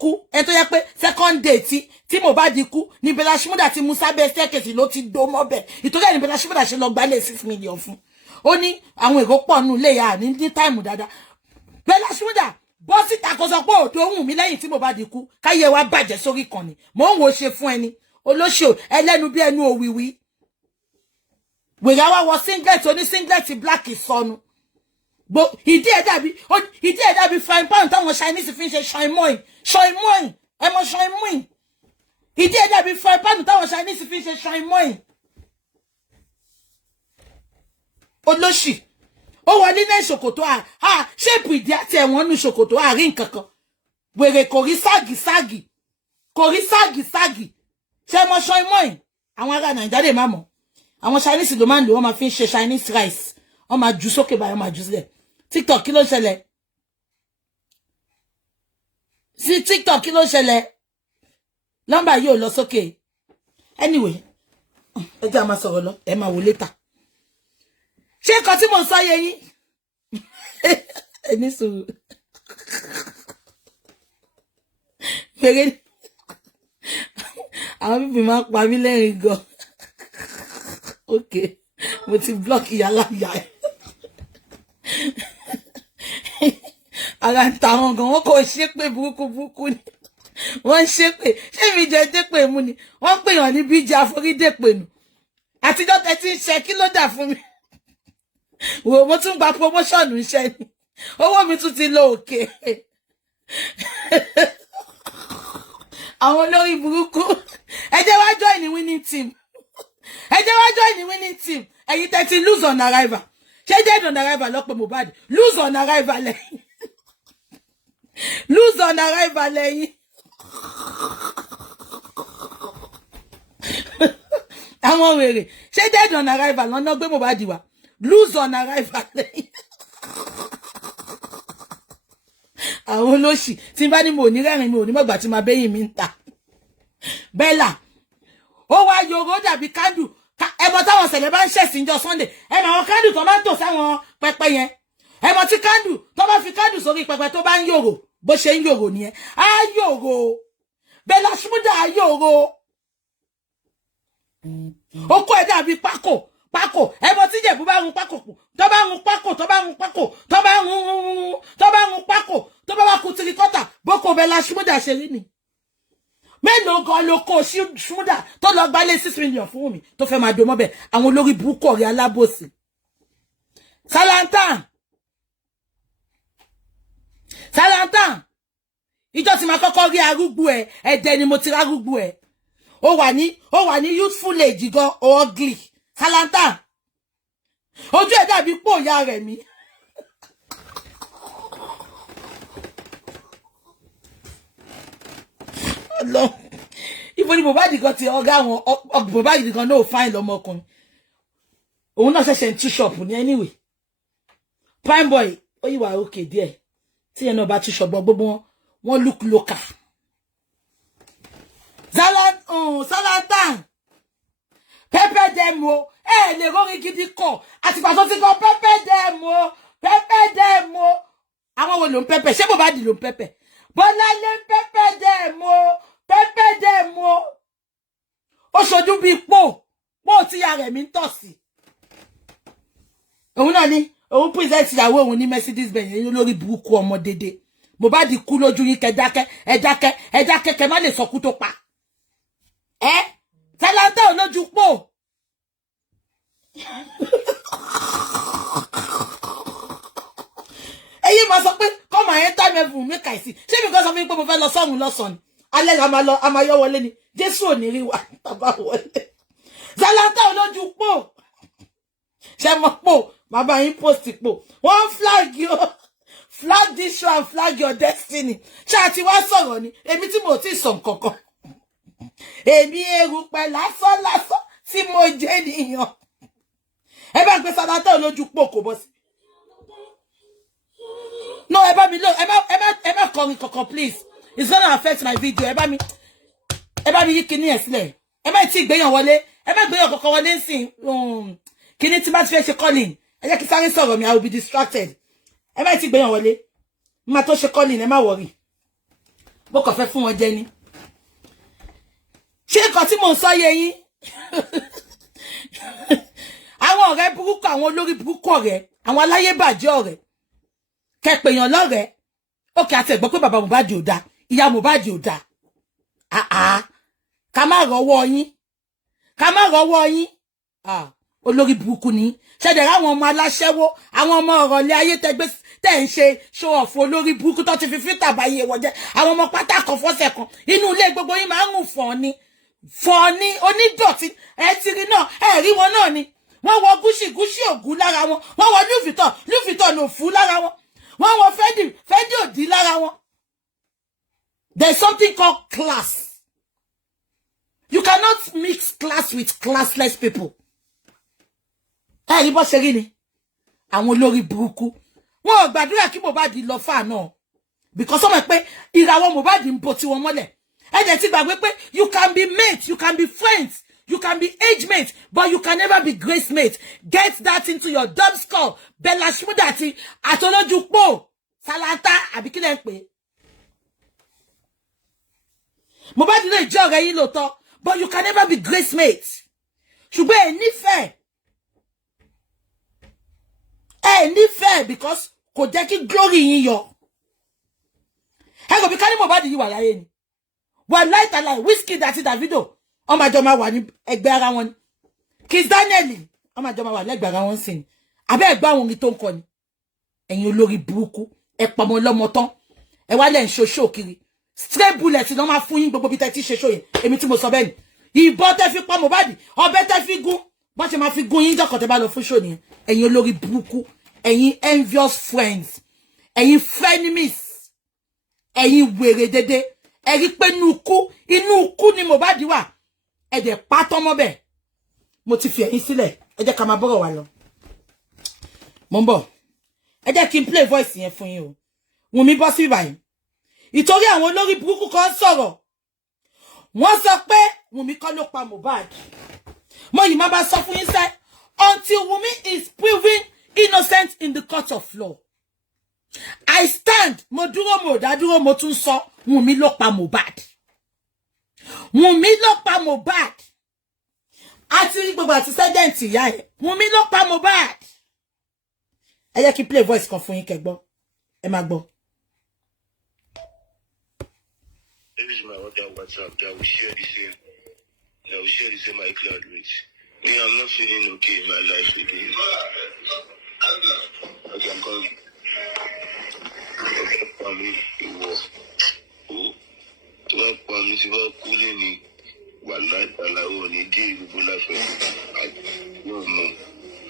kú ẹ tó yẹ pé second day tí Mohbad kú ní Bella Shmurda ti Musa be staircase ló ti do mọ́bẹ̀ ìtorí ẹ̀ ní Bella Shmurda ṣe lọ gbálẹ̀ 6 million fún ó ní àwọn èrò pọ̀ nù lè yà ní time dáadáa Bella Shmurda bọ́ síta kó sọ pé òdo ohun mi lẹ́yìn tí Mohbad kú káyé wa bàjẹ́ sórí kan ni mò ń wo ṣe fún ẹni olóṣèlú ẹlẹ́nu bí ẹnu òwìwí wèrè wa wọ singlet oní singlet black sọnù ìdí ẹ̀ dàbí frying pan táwọn Chinese fi ń ṣe ṣoimoin ẹ mọ̀ ṣoimoin ìdí ẹ̀ dàbí frying pan táwọn Chinese fi ń ṣe ṣoimoin olóṣì ó wọlé ní ṣòkòtò ṣéèpù ìdí àti ẹ̀wọ̀n nù ṣòkòtò àárín kankan wèrè kò rí ságì ṣe mọ̀ ṣoimoin àwọn ará Nàìjíríà lè má mọ̀ àwọn Chinese ló máa ń lò wọ́n máa fi ń ṣe Chinese rice wọ́n máa jù sókè báyìí wọ́n máa jù sílẹ̀ TikTok kí ló ṣẹlẹ̀ sí TikTok kí ló ṣẹlẹ̀ nọ́mbà yìí ò lọ sókè anyway ẹ jẹ́ a máa sọ̀rọ̀ lọ ẹ máa wò later ṣé nǹkan tí mo ń sọ yé yín ẹ ní sùúrù fèrè àwọn bíbí máa pa mí lẹ́rìn gan okay mo ti block yàrá yà ẹ ara ń ta wọn gan wọn kò ṣépè burúkú ni wọn ṣépè ṣé mi jẹ dépè mú ni wọn pè yàn ní bíjì àforídèpè nù àtijọ́ tẹ ti ń ṣe kí ló dà fún mi wò mo tún gba promotion iṣẹ́ ni owó mi tún ti lọ òkè àwọn olórí burúkú ẹ jẹ́ wá join ní winning team ẹ̀yin tẹ́ ti lose on arrival ṣé dead on arrival lọ́pọ̀ Mohbad lose on arrival lẹ́yìn àwọn wèrè ṣé dead on arrival lọ́nà gbé Mohbad wá lose on arrival lẹ́yìn àwọn olóṣì tí n bá ní mo ní rẹ́rìn mi ò ní mọ̀gbà tí máa bẹ́yìn mi ń ta Bella ó wá yòrò dàbí kándù ẹbọ táwọn ṣẹlẹ̀ bá ń ṣẹ̀sìn jọ Sunday ẹ mọ àwọn kándù tó bá ń tò sáwọn pẹpẹ yẹn ẹ mọ tí kándù tó bá fi kándù sórí pẹpẹ tó bá ń yòrò bó ṣe ń yòrò nìyẹn á yòrò Bella Shmurda á yòrò okó ẹ dàbí pákò ẹ mọ tí Ìjẹ̀bú bá run pákò tó bá run pákò tó bá wá kú tirikọ́tà bókò Bella Shmurda ṣe rí ni mélòó gan ló kó Shmurda tó lọ gbálé 6 million fún mi tó fẹ́ máa do mọ́bẹ̀ àwọn olórí burúkú ọ̀rẹ́ alábòsí Salantan ìjọ tí máa kọ́kọ́ rí arúgbó ẹ̀ ẹ̀dẹ̀ ni mo ti rárúgbó ẹ̀ ó wà ní youthful age gan ugly Salantan ojú ẹ̀ dàbí pòyà rẹ̀ mi lọ ibo ni Mohbad kan ti ọ̀gá àwọn Mohbad kan náà fine lọmọkùnrin òun náà ṣẹ̀ṣẹ̀ ń tú shop ní anyway prime boy ó yí wà òkè díẹ̀ tí ẹ náà bá tú shop gbogbo wọn look local Salantan pepper dem o lè rórí gidi kọ àti pàtó ti kọ pepper dem o àwọn wo ló ń pepper ṣé Mohbad ló ń pepper Bọ́lá lé pepper dem o ó ṣojú bí pò tí ya rẹ̀ mi ń tọ̀ sí òun náà ni òun present ìyàwó òun ní Mercedes Benz yẹn lórí burúkú ọmọ dédé Mohbad kú lójú yín ẹ dákẹ́ kẹ má lè sọkú tó pa Salantan lójú pò èyí máa sọ pé come and enter me fún mi kàìsí ṣé mi kan sọ fún mi pé mo fẹ́ lọ sọ́run lọ́sàn ni alẹ́ la máa yọ wọlé ni Jésù ò ní rí wa bàbá wọlé Salantan lójú pò ṣe mọ̀ pò bàbá yín post pò wọ́n flag this show and flag your destiny ṣé àti wá sọ̀rọ̀ ni èmi tí mo ti sọ nǹkankan èmi erùpẹ̀ lásán tí mo jẹ́ nìyàn ẹ bá gbé Salantan lójú pò kò bọ́ sí no ẹ bá mi lo ẹ má kọrin kankan please it's gonna affect my video ẹ bá mi yí kíní ẹ sílẹ̀ ẹ má tí gbéyàn wọlé ẹ má gbéyàn kankan wọlé nsìn kíní tí bá ti fẹ́ ṣe calling ẹ jẹ́ kí sáré sọ̀rọ̀ mi I will be distracted ẹ má tí gbéyàn wọlé má tó ṣe calling ẹ má worry Mo kàn fẹ́ fún wọn jẹ ni. Ṣé nǹkan tí mo sọ yé yín? Àwọn ọ̀rẹ́ burúkú, àwọn olórí burúkú ọ̀rẹ́, àwọn aláyébàjẹ́ ọ̀rẹ́. Kẹ́ pèyàn lọ́rẹ́. Ókè àti ẹ̀gbọ́n pé bàbá Mohbad ò dá, ìyá Mohbad ò dá. Ká má rọ́wọ́ yín. Ká má rọ́wọ́ yín. Olórí burúkú ni. Ṣẹ̀dẹ̀ ráwọn ọmọ aláṣẹ́wó, àwọn ọmọ ọ̀rọ̀lẹ́ ayé tẹ́ ń ṣe show off olórí burúkú tó ti fi filter báyé wọ́n jẹ́. Àwọn ọmọ pátákọ̀ fọ́sẹ̀ kan. Inú ilé gbogbo yín máa ń rùn fọ́n ni onídọ̀tí. Ẹ ti rí náà, ẹ rí wọn náà ni. Wọ́n wọ gúúsì ògún lára wọn. Wọ́n wọ Louis Vuitton lò fún lára wọn. Wọ́n wọ Fendi òdì lára wọn. There's something called class. You cannot mix class with classless people. Rí bó ṣe rí ni. Àwọn olórí burúkú. Wọ́n ò gbàdúrà kí Mohbad lọ fà náà. Because wọ́n mọ̀ pé ìràwọ̀ Mohbad ń bò tí wọ́n mọ́lẹ̀. Ẹ dẹ̀ ti gbàgbé pé you can be mates, you can be friends, you can be age mates, but you can never be grace mates. Get that into your dumb skull. Bella Shmurda àti Atolójúpò Salata àbí kí lẹ ń pè. Mohbad lè jẹ́ ọ̀rẹ́ yín lóòótọ́, but you can never be grace mates. Ṣùgbọ́n ẹ nífẹ̀ẹ́ because kò jẹ́ kí glory yín yọ. Ẹ kò bí ká ní Mohbad yìí wà láyé ni. Wà láìtàláì Wizkid àti Davido ọmọ àjọ máa wà ní ẹgbẹ́ ara wọn ni. Kiss Daniel ọmọ àjọ máa wà lẹ́gbẹ̀ẹ́ ara wọn sí ni. Àbẹ́ ẹ̀gbẹ́ àwọn orin tó ń kọ ni. Ẹ̀yin olórí burúkú ẹ pamọ́ lọ́mọ tán. Ẹ wá lẹ́ ń ṣoṣo kiri. Stray bullet ló máa fún yín gbogbo bí tẹ́ ti ṣe ṣó yẹn. Èmi tí mo sọ bẹ́ẹ̀ ni. Ìbọn tẹ́ fi pa Mohbad, ọbẹ̀ tẹ́ fi gún. Bọ́n ṣe máa fi gún yín jọ́kọ̀ tẹ́ bá lọ fún ṣó nìyẹn. Ẹ̀yin olórí burúkú, ẹ̀yin envious friends, ẹ̀yin frenemies, ẹ̀yin wèrè dédé. Ẹ rí pé inú ikú ni Mohbad wà. Ẹ dẹ̀ pa tọ́mọ bẹ́ẹ̀. Mo ti fi ẹ̀yin sílẹ̀. Ẹ jẹ́ ká máa bọ́rọ̀ wa lọ. Mo ń bọ̀. Ẹ jẹ́ kí n play voice yẹn fún yín o. Wùnmí bọ́ sí báyìí. Ìtorí àwọn olórí burúkú kan sọ̀rọ̀. Wọ́n sọ pé Wùnmí kọ́ ló pa Mohbad. Mo yìí máa bá sọ fún yín sẹ́. Until Wùnmí is proven innocent in the court of law. I stand. Mo dúró mo dá dúró mo tún sọ. Wùnmí ló pa Mohbad. Wùnmí ló pa Mohbad. Àti rí gbogbo àtisẹ́dẹ̀ǹtì ìyá ẹ̀. Wùnmí ló pa Mohbad. Ẹ jẹ́ kí play voice kan fún yín kẹ́ gbọ́. Ẹ máa gbọ́. This is my other WhatsApp that we share the same. That we share the same iCloud with. Me, I'm not feeling okay in my life again. Okay, I'm coming.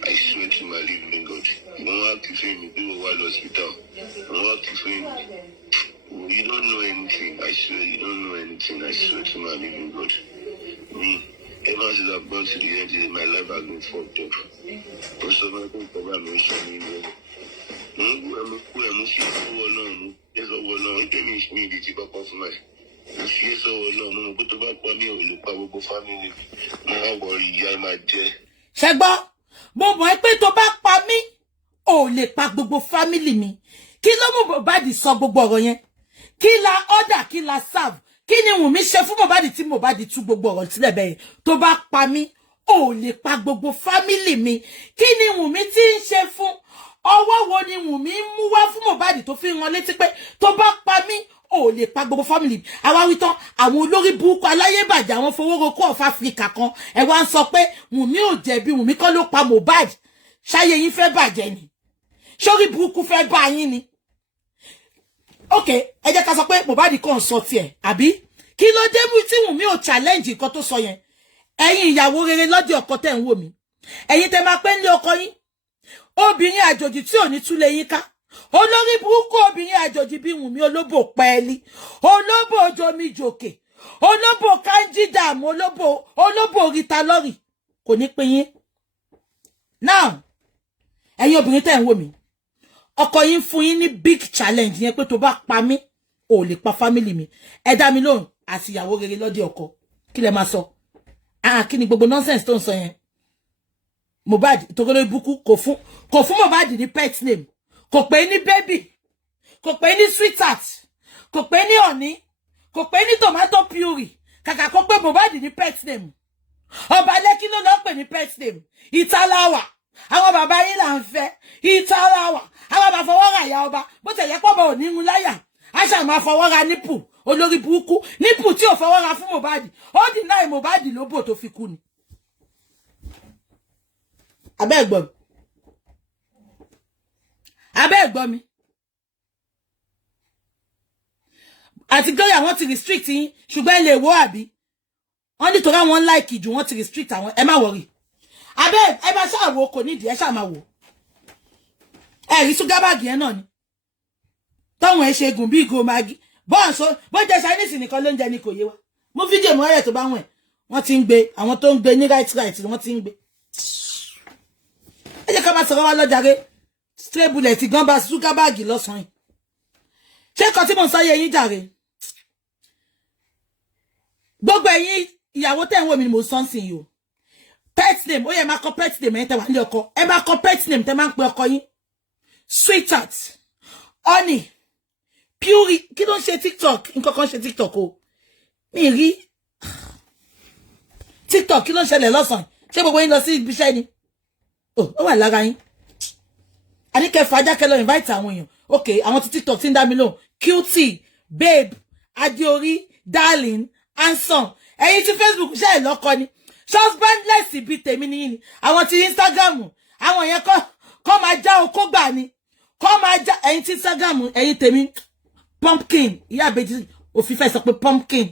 I swear to my living God. You don't have to feel me. People while hospital. You don't have to feel me. You don't know anything. I swear you don't know anything. I swear to my living God. Me, ever since I've gone to the end of my life, I've been fucked up. For some people, I'm not sure. Ṣẹ́gbọ́, mo mọ̀ pé tó bá pa mí, ò lè pa gbogbo family mi. Kí ló mú Mohbad sọ gbogbo ọ̀rọ̀ yẹn? Kí la order, kí la serve? Kí ni Wùnmí ṣe fún Mohbad tí Mohbad tú gbogbo ọ̀rọ̀ sílẹ̀ bẹ́ẹ̀? Tó bá pa mí, ò lè pa gbogbo family mi. Kí ni Wùnmí tí ń ṣe fún? Ọwọ́ wo ni Wùnmí mú wá fún Mohbad tó fi rán létí pé tó bá pa mí, ò lè pa gbogbo family. Àwa wí tán, àwọn olórí burúkú aláyébàjẹ́ àwọn fowórokó of Africa kan. Ẹ wá ń sọ pé Wùnmí ò jẹ̀bi, Wùnmí kọ́ ló pa Mohbad. Ṣáyé yín fẹ́ bàjẹ́ ni. Ṣórí burúkú fẹ́ bá yín ni. Okay, ẹ jẹ́ ká sọ pé Mohbad kàn sọ tiẹ̀, àbí? Kí ló dé mú tí Wùnmí ò challenge nǹkan tó sọ yẹn? Ẹ̀yin ìyàwó rere lọ́dọ̀ ọkọ tẹ́ ń wò mí. Ẹ̀yin tẹ́ máa pé nílé ọkọ yín. Obìnrin àjòjì tí ò ní túlé yín ká. Olórí burúkú obìnrin àjòjì bí Wùnmí olóbò pẹ́ẹ́lí. Olóbò jomi jòkè. Olóbò kanjidam, olóbò rita lọ́rì. Kò ní pín yín. Now, ẹ̀yin obìnrin tẹ́ ń wò mí. Ọkọ yín fún yín ní big challenge yẹn pé tó bá pa mí, ò lè pa family mi. Ẹ dá mi lóhùn àti ìyàwó rere lọ́dọ̀ ọkọ. Kí lẹ máa sọ? Kí ni gbogbo nonsense tó ń sọ yẹn? Mohbad ìtòkòlò ìbùkún kò fún Mohbad ní pet name. Kò pè ní baby. Kò pè ní sweetheart. Kò pè ní honey. kò pé ní tomato puree kàkà kó pé Mohbad ní pet name Oba Lekki ló lọ pè ní pet name Ìtàláwà àwọn bàbá yín là ń fẹ́ Ìtàláwà àwọn bàbá fọwọ́ ra ìyá ọba bó tẹ̀ yẹ pọ̀ bọ̀ ò ní ń láyà àṣà máa fọwọ́ ra nípù olórí burúkú nípù tí ò fọwọ́ ra fún Mohbad ó deny Mohbad lóbò tó fi kú ni. Abẹ́ ẹ̀gbọ́n mi àti glory àwọn ti restrict yín ṣùgbọ́n ilé ìwọ àbí wọ́n nítorí àwọn like jù wọ́n ti restrict àwọn ẹ má worry abẹ́ ẹ bá ṣáà wo kò nídìí ẹ ṣáà máa wò ẹ rí ṣúgà báàgì yẹn náà ni tọ́wọ́n ẹ ṣe gùn bí ìgò magi bọ́ọ̀sọ bó jẹ́ Chinese nìkan ló ń jẹ ní kò yé wa mú fídíò mọ́ ẹ̀rẹ̀ tó bá wọ́n ti ń gbé àwọn tó ń gbé ní right wọ́n ti ń gbé ẹ jẹ́ ká máa sọ̀rọ̀ wá lọ́jàre stray bullet gan bá ṣúgà báàgì lọ́sàn-án ṣé kan tí mo sọ yẹ yín jàre gbogbo ẹ̀yin ìyàwó tẹ́ ń wò mí ni mo sọ sí yìí o pet name ó yẹ máa kọ pet name ẹ̀yin tẹ́ wà nílé ọkọ ẹ máa kọ pet name tẹ́ máa ń pe ọkọ yín sweetheart honey puree kí ló ń ṣe TikTok nǹkan kan ṣe TikTok o mi rí TikTok kí ló ń ṣẹlẹ̀ lọ́sàn-án ṣé gbogbo yín lọ sí ibi iṣẹ́ ni ó wà lára yín àníkẹ́ fàájà kẹ́ lọ invite àwọn èèyàn ok àwọn tí TikTok ti ń dá mi lóhùn cutie babe adéorí darling handsome ẹ̀yin tí Facebook ṣe é lọ́kọ ni husbandless bí tèmi nìyí ni àwọn tí Instagram àwọn yẹn kọ́ máa já okó gbà ni kọ́ máa já ẹ̀yin tí Instagram ẹ̀yin tèmi pumpkin ìyá àbèjì òfìfẹ́ sọ pé pumpkin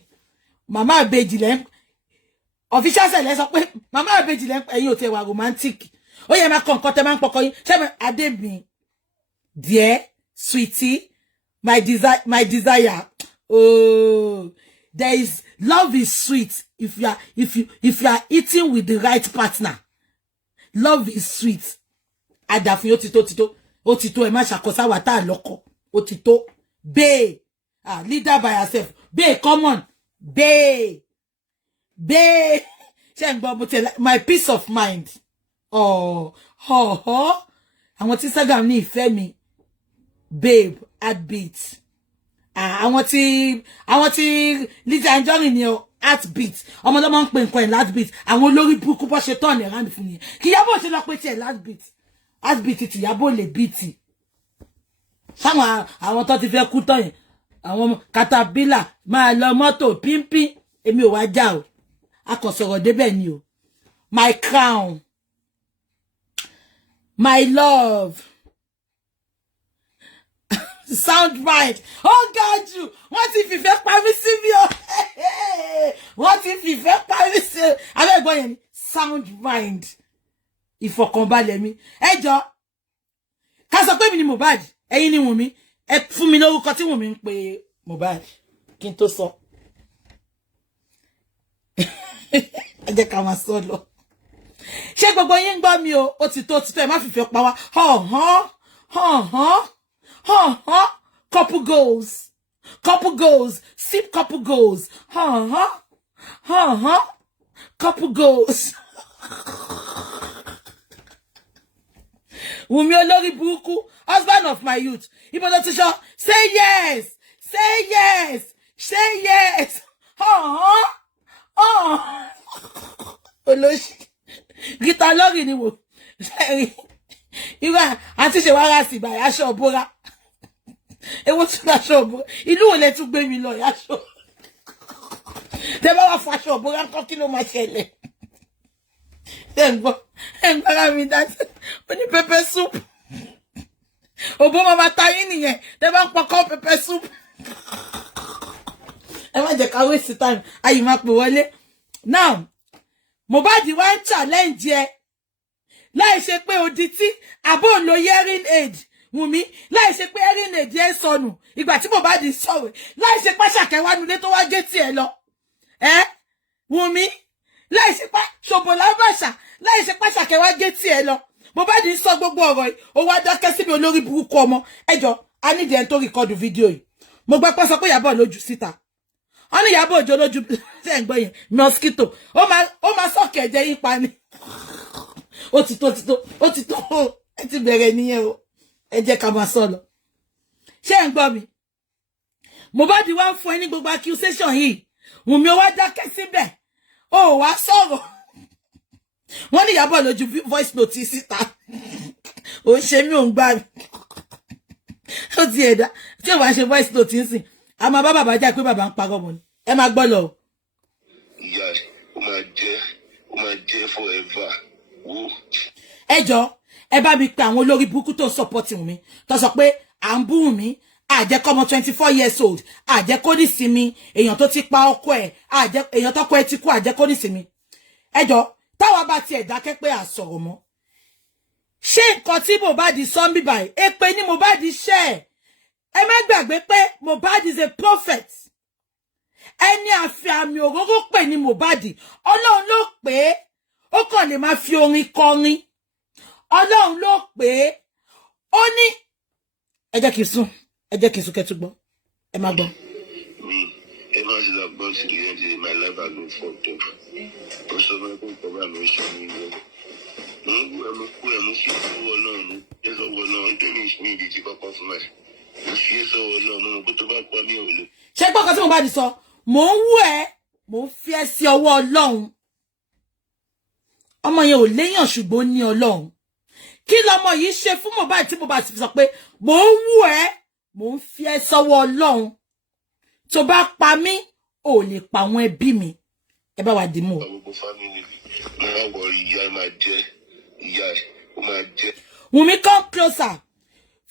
màmá àbèjì lẹ́ official sẹ̀lẹ̀ sọ pé màmá àbèjì lẹ́ ẹ̀yin ò tẹ̀ wà romantic ó yẹ máa kọ nǹkan tẹ́ máa ń pọkọ yín ṣẹ́mi adébìn dear sweetie my desire oh there is love is sweet if you are eating with the right partner love is sweet adàfin ó ti tó ẹ má ṣàkóso wa tá lọ́kọ ó ti tó bae leader by herself bae come on bae ṣé ń gbọ́ mo tell my peace of mind àwọn tí Instagram ní ìfẹ́ mi babe heartbeat àwọn tí Lizzy Anjorin ni o heartbeat ọmọ ló máa ń pè nǹkan ẹ̀ heartbeat àwọn olórí burúkú bó ṣe tọ́ọ̀nì ẹ̀rá mi fún yẹn kí Ìyábọ̀ ṣe lọ pé tiẹ̀ heartbeat ti Ìyábọ̀ lè bíìtì sáwọn àwọn tó ti fẹ́ kú tán yẹn àwọn caterpillar máa lọ mọ́tò pínpín èmi ò wá já o a kàn sọ̀rọ̀ débẹ̀ ni o my crown my love sound right oh God you wọ́n ti fìfẹ́ pa mí sí mi o wọ́n ti fìfẹ́ pa mí sí abẹ́gbọ́n yẹn ni sound mind ìfọ̀kànbalẹ̀ mi ẹ jọ ká sọ pé mi ni Mohbad ẹ̀yin ni Wùnmí ẹ fún mi lórúkọ tí Wùnmí ń pe Mohbad kí n tó sọ ẹ jẹ́ ká máa sọ lọ ṣé gbogbo yín ń gbọ́ mi o ó ti tó ẹ má fìfẹ́ pa wá couple goals sip couple goals couple goals Wùnmí olórí burúkú husband of my youth ibo ló ti sọ say yes olóṣì gita lórí ni wò ìwà àti ṣe wàrà sí báyìí aṣọ òbúra èwo tún aṣọ òbúra ìlú ò lè tún gbé mi lọ aṣọ tẹ bá wà fún aṣọ òbúra ńkọ́ kí ló máa ṣẹlẹ̀ ẹ ń gbára mi dájú ó ní pepper soup òbó máa ta yín nìyẹn tẹ bá ń pọkọ pepper soup ẹ má jẹ́ ká waste time ayì máa pè wọlé now Mohbad wá ń challenge ẹ láì ṣe pé odi tí àbò ń lo hearing aid Wùnmí láì ṣe pé hearing aid ẹ sọnù ìgbà tí Mohbad sọ̀rọ̀ láì ṣe pàṣàkẹ́ wá nulẹ̀ tó wá gé tiẹ̀ lọ Wùnmí láì ṣe pa ṣòbòlá bàṣà láì ṣe pàṣàkẹ́ wá gé tiẹ̀ lọ Mohbad ń sọ gbogbo ọ̀rọ̀ yìí ó wá dákẹ́ síbi olórí burúkú ọmọ ẹjọ́ a nídìí ẹni tó rìkọ́dù fídíò yìí mo gbọ́ pé sọ pé Ìyábọ̀ lójú síta wọ́n ní Ìyábọ̀ Òjó lójú ṣe ń gbọ́ yẹn mosquito ó máa sọ̀kẹ̀ ẹ̀jẹ̀ yín pa ni ó ti tó ẹ ti bẹ̀rẹ̀ nìyẹn o ẹ jẹ́ ká máa sọ lọ ṣé ń gbọ́ mi Mohbad wá fún ẹ ní gbogbo accusation yìí Wùnmí ó wá dákẹ́ síbẹ̀ ó wá sọ̀rọ̀ wọ́n ní Ìyábọ̀ lójú voice note síta ó ṣe mí òun gbà ó ti ẹ̀dá tí ó wá ṣe voice note nsìn a máa bá bàbá jà pé bàbá ń parọ́ mọ́ ni ẹ máa gbọ́ lọ. ìyá ó máa jẹ́ forever wo. ẹ jọ̀ọ́ ẹ bá mi pe àwọn olórí burúkú tó support Wùnmí tó sọ pé à ń bú Wùnmí àjẹkọ́ ọmọ 24 years old àjẹkó nísìmí èèyàn tó ti pa ọkọ ẹ̀ èèyàn tọ́kọ ẹ̀ ti kú àjẹkó nísìmí. ẹ jọ̀ọ́ táwa bá tiẹ̀ dákẹ́ pé à sọ̀rọ̀ mọ́ ṣé nǹkan tí Mohbad sọ ń bí báyìí èpè ni Mohbad ṣẹ́ ẹ má gbàgbé pé Mohbad is a prophet ẹni àfi àmì òróró pè ní Mohbad Ọlọ́run ló pè é ó kàn lè máa fi orin kọrin Ọlọ́run ló pè é ó ní ẹ jẹ́ kí n sùn kẹ́tù gbọ́ ẹ má gbọ́. Ever since I've gone to the end of my life, I've been fucked up. But so many people around me showing me. I'm see so alone. There's a one now. It means me to keep up with my. You see so alone. But to back on you. Ṣé gbọ́ kan tí Mohbad sọ mò ń wú ẹ mò ń fi ẹ́ sí ọwọ́ Ọlọ́run ọmọ yẹn ò léyàn ṣùgbọ́n ní Ọlọ́run kí lọmọ yìí ṣe fún Mohbad tí Mohbad sọ pé mò ń wú ẹ mò ń fi ẹ́ sọ́wọ́ Ọlọ́run tó bá pa mí ò lè pa àwọn ẹbí mi ẹ bá wa dì mú. Wùnmí come closer